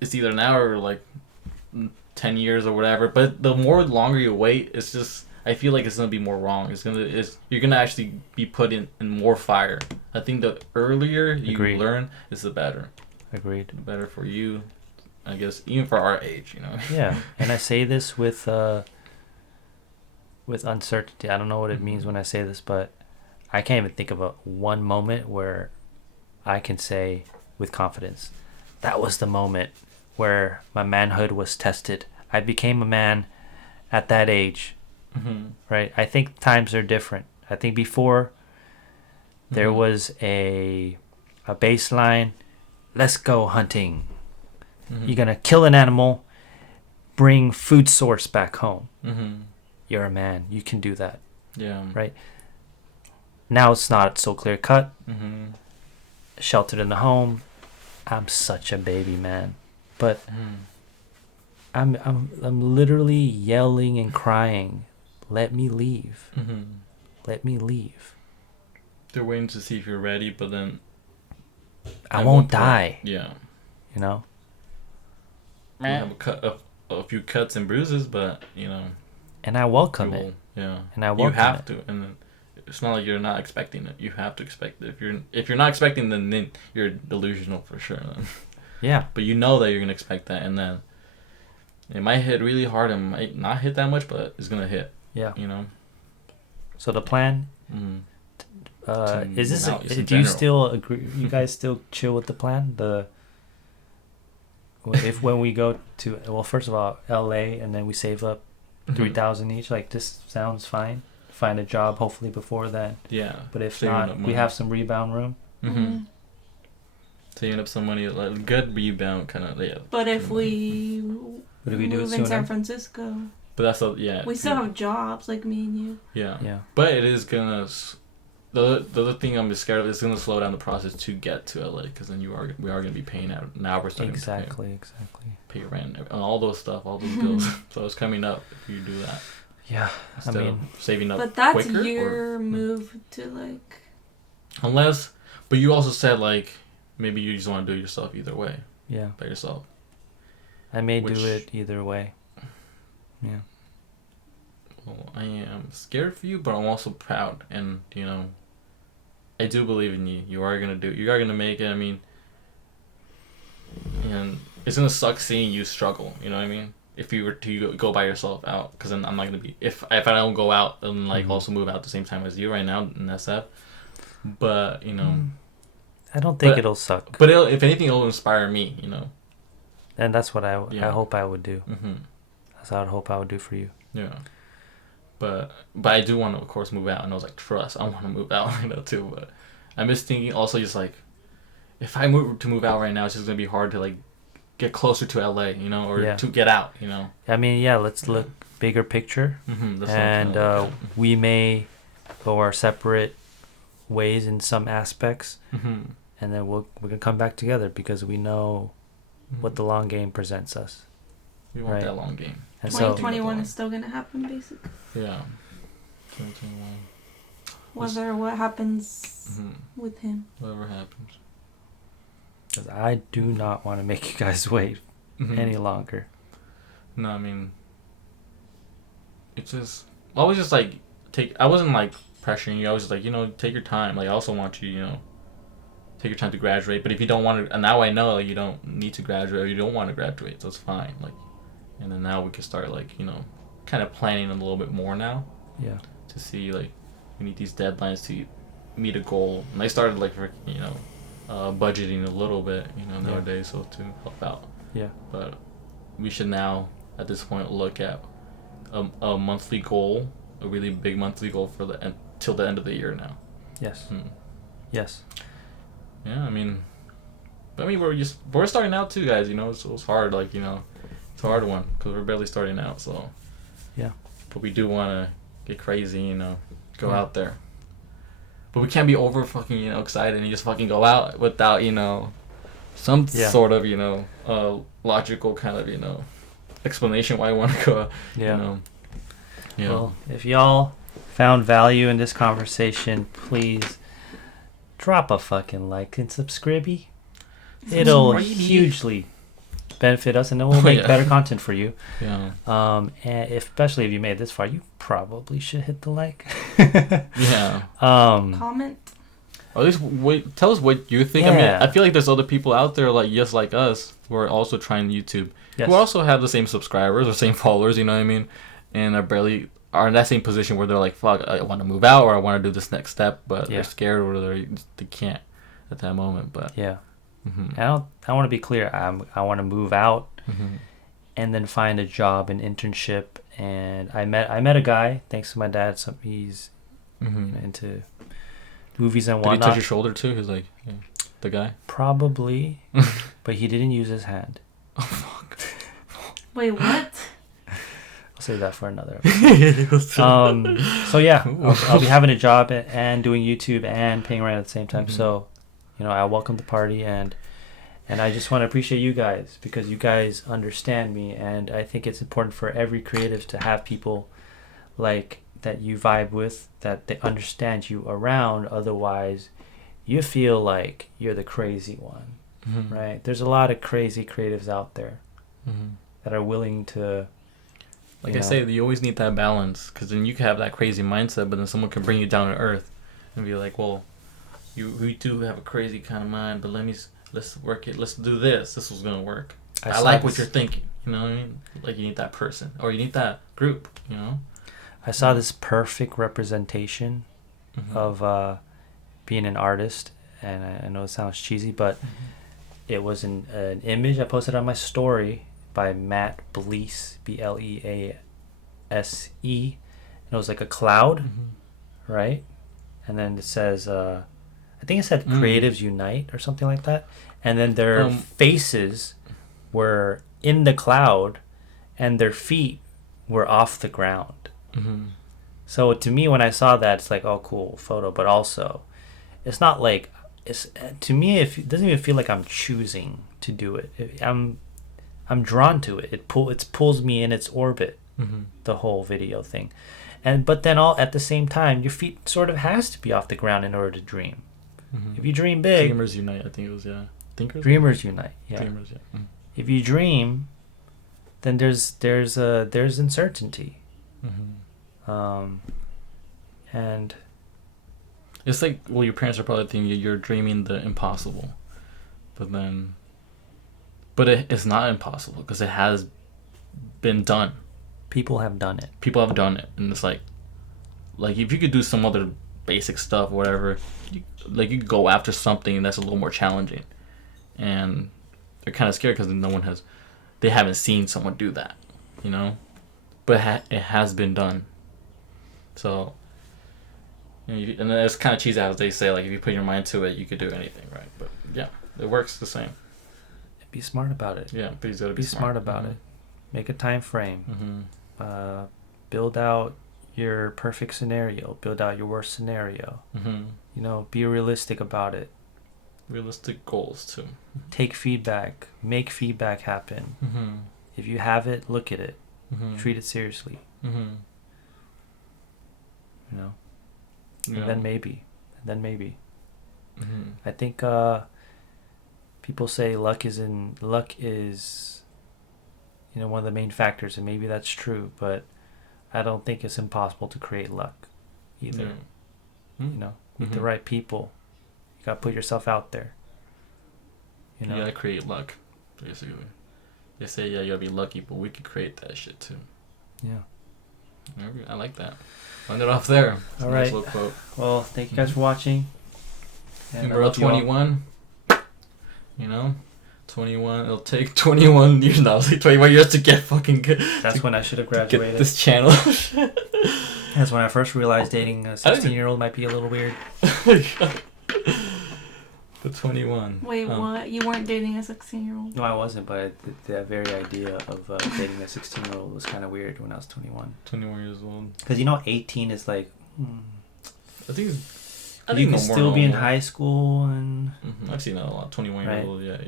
it's either now or like 10 years or whatever. But the longer you wait, it's just. I feel like it's gonna be more wrong. You're gonna actually be put in more fire. I think the earlier you learn, is the better. Agreed. The better for you, I guess, even for our age, Yeah, and I say this with uncertainty. I don't know what it means when I say this, but I can't even think of one moment where I can say with confidence, that was the moment where my manhood was tested. I became a man at that age. Mm-hmm. Right? I think times are different. I think before there was a baseline, let's go hunting. Mm-hmm. You're gonna kill an animal, bring food source back home. Mm-hmm. You're a man. You can do that. Yeah. Right? Now it's not so clear cut. Mm-hmm. Sheltered in the home. I'm such a baby man. But I'm literally yelling and crying. Let me leave. Mm-hmm. Let me leave. They're waiting to see if you're ready, but then I won't die. Yeah. You know? You have a few cuts and bruises, but And I welcome it. Yeah. And I welcome you have it. to, and then it's not like you're not expecting it. You have to expect it. If you're not expecting, then you're delusional for sure. Then. Yeah. But you know that you're gonna expect that, and then it might hit really hard and might not hit that much, but it's gonna hit. Yeah. So the plan is this? Do you still agree? You guys still chill with the plan? When we go to first of all, L.A. and then we save up $3,000 each. Like this sounds fine. Find a job hopefully before then. Yeah. But if saving not, we have some rebound room. Mm-hmm. Saving up some money, like good rebound kind of. Yeah. But if we do it move in San Francisco. But that's we still have jobs like me and you. Yeah. Yeah. But it is gonna. The other thing I'm scared of is gonna slow down the process to get to LA, because then we are gonna be paying out. Now we're starting exactly. pay rent and all those bills. So it's coming up if you do that. Yeah. Instead of saving up. But that's quicker, your move to like. Unless, but you also said like maybe you just want to do it yourself either way. Yeah. By yourself. I may do it either way. Yeah. Well, I am scared for you, but I'm also proud, and I do believe in you. You are gonna do it. You are gonna make it. I mean, and it's gonna suck seeing you struggle. You know what I mean? If you were to go by yourself out, because then I'm not gonna be. If I don't go out and also move out at the same time as you right now in SF, but I don't think it'll suck. But if anything, it'll inspire me. And that's what I hope I would do. Mm-hmm. That's what I hope I would do for you. Yeah. But I do want to, of course, move out. And I was like, trust, I want to move out, too. But I'm just thinking also just like, if I move out right now, it's just going to be hard to, like, get closer to LA, or to get out, I mean, let's look bigger picture. Mm-hmm, and we may go our separate ways in some aspects. Mm-hmm. And then we're going to come back together because we know what the long game presents us. We want that long game. And 2021 is still going to happen, basically. Yeah. 2021. Whether what happens with him. Whatever happens. Because I do not want to make you guys wait any longer. No, I mean, it's just I was just like I wasn't like pressuring you. I was just like, take your time. Like I also want you, take your time to graduate. But if you don't want to, and now I know you don't need to graduate or you don't want to graduate, so it's fine. Like, and then now we can start like kind of planning a little bit more now. Yeah. To see like we need these deadlines to meet a goal, and I started like budgeting a little bit nowadays, so to help out. Yeah. But we should now at this point look at a monthly goal, a really big monthly goal for till the end of the year now. Yes. Yes. Yeah, I mean, we're starting out too, guys. So it's hard. Like it's a hard one because we're barely starting out. So yeah, but we do want to get crazy. Go out there. But we can't be over fucking excited and just fucking go out without some sort of logical kind of explanation why I want to go. Yeah. Well, if y'all found value in this conversation, please drop a fucking like and subscribe. It'll hugely benefit us, and then we'll make better content for you. Yeah. And especially if you made this far, you probably should hit the like. Yeah. Comment. Or at least tell us what you think. Yeah. I mean, I feel like there's other people out there like us who are also trying YouTube, who also have the same subscribers or same followers. You know what I mean? And are in that same position where they're like, "Fuck, I want to move out or I want to do this next step," but they're scared or they can't at that moment. But yeah. Mm-hmm. I want to be clear. I want to move out and then find a job, an internship. And I met a guy, thanks to my dad. He's into movies and whatnot. Did he touch your shoulder too? He's like, the guy? Probably, but he didn't use his hand. Oh, fuck. Wait, what? I'll save that for another episode. So yeah, I'll be having a job and doing YouTube and paying rent at the same time. So, I welcome the party, and I just want to appreciate you guys because you guys understand me, and I think it's important for every creative to have people like that you vibe with, that they understand you around. Otherwise, you feel like you're the crazy one, right? There's a lot of crazy creatives out there that are willing to. Like I say, you always need that balance, because then you can have that crazy mindset, but then someone can bring you down to earth and be like, well, you do have a crazy kind of mind, but let's work it. Let's do this. This was gonna work. I like what you're thinking. You know what I mean? Like you need that person, or you need that group. I saw this perfect representation of being an artist, and I know it sounds cheesy, but it was an image I posted on my story by Matt Blease, Blease, and it was like a cloud, right? And then it says, I think it said "Creatives Unite" or something like that. And then their faces were in the cloud, and their feet were off the ground. So to me, when I saw that, it's like, oh, cool photo. But also, it's not like to me. It doesn't even feel like I'm choosing to do it. I'm drawn to it. It pulls me in its orbit. The whole video thing, but then at the same time, your feet sort of has to be off the ground in order to dream. If you dream big, Dreamers Unite. I think it was Thinkers. Dreamers Unite. Yeah. Dreamers. Yeah. If you dream, then there's uncertainty. And it's like, well, your parents are probably thinking you're dreaming the impossible, but it's not impossible because it has been done. People have done it. And it's like if you could do some other basic stuff, whatever, you could go after something that's a little more challenging, and they're kind of scared because they haven't seen someone do that, but it has been done. So, and it's kind of cheesy as they say, like if you put your mind to it, you could do anything, right? But yeah, it works the same. Be smart about it. Yeah, but you gotta be smart about it. Make a time frame. Build out your perfect scenario. Build out your worst scenario. Be realistic about it. Realistic goals too. Take feedback. Make feedback happen. If you have it, look at it. Treat it seriously. And then maybe. I think people say luck is, one of the main factors, and maybe that's true, but I don't think it's impossible to create luck either. With the right people, you gotta put yourself out there. You gotta create luck, basically. They say, you gotta be lucky, but we could create that shit too. Yeah. I like that. End it off there. All right. Nice quote. Well, thank you guys for watching. And we're 21. 21. It'll take 21 years now. It's like 21 years to get fucking good. That's when I should have graduated. Get this channel. That's when I first realized dating a 16-year-old might be a little weird. The 21. Wait, what? You weren't dating a 16-year-old? No, I wasn't, but the very idea of dating a 16-year-old was kind of weird when I was 21. 21 years old. Because 18 is like... I think you can still be in high school and... I've seen that a lot. 21 years old, 18.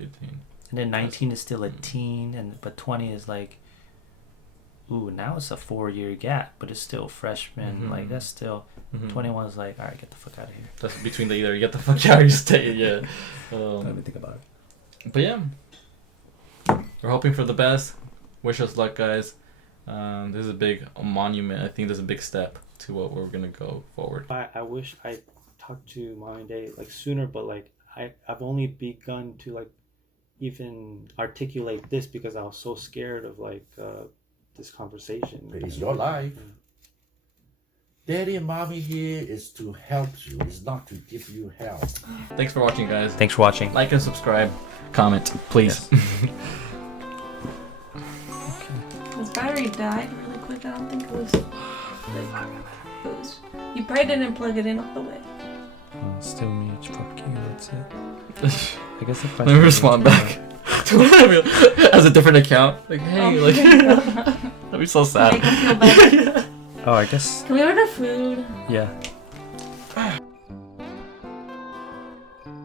And then 19 is still a teen, but 20 is like... Ooh, now it's a 4-year gap, but it's still freshman. Like, that's still... 21 is like, alright, get the fuck out of here. That's between the either you get the fuck out or you stay, yeah. Let me think about it. But yeah. We're hoping for the best. Wish us luck, guys. This is a big monument. I think there's a big step to what we're going to go forward. I wish I talked to Mom and Dad like sooner, but like I've only begun to like even articulate this because I was so scared of like this conversation. It's your life. Daddy and Mommy here is to help you. It's not to give you help. Thanks for watching, guys. Thanks for watching. Like and subscribe. Comment, please. Yes. His battery died really quick. I don't think it was. You probably didn't plug it in all the way. Still me. Fuck you. That's it. I guess if I let me respond back. As a different account. Like, hey, that'd be so sad. Oh, I guess. Can we order food? Yeah.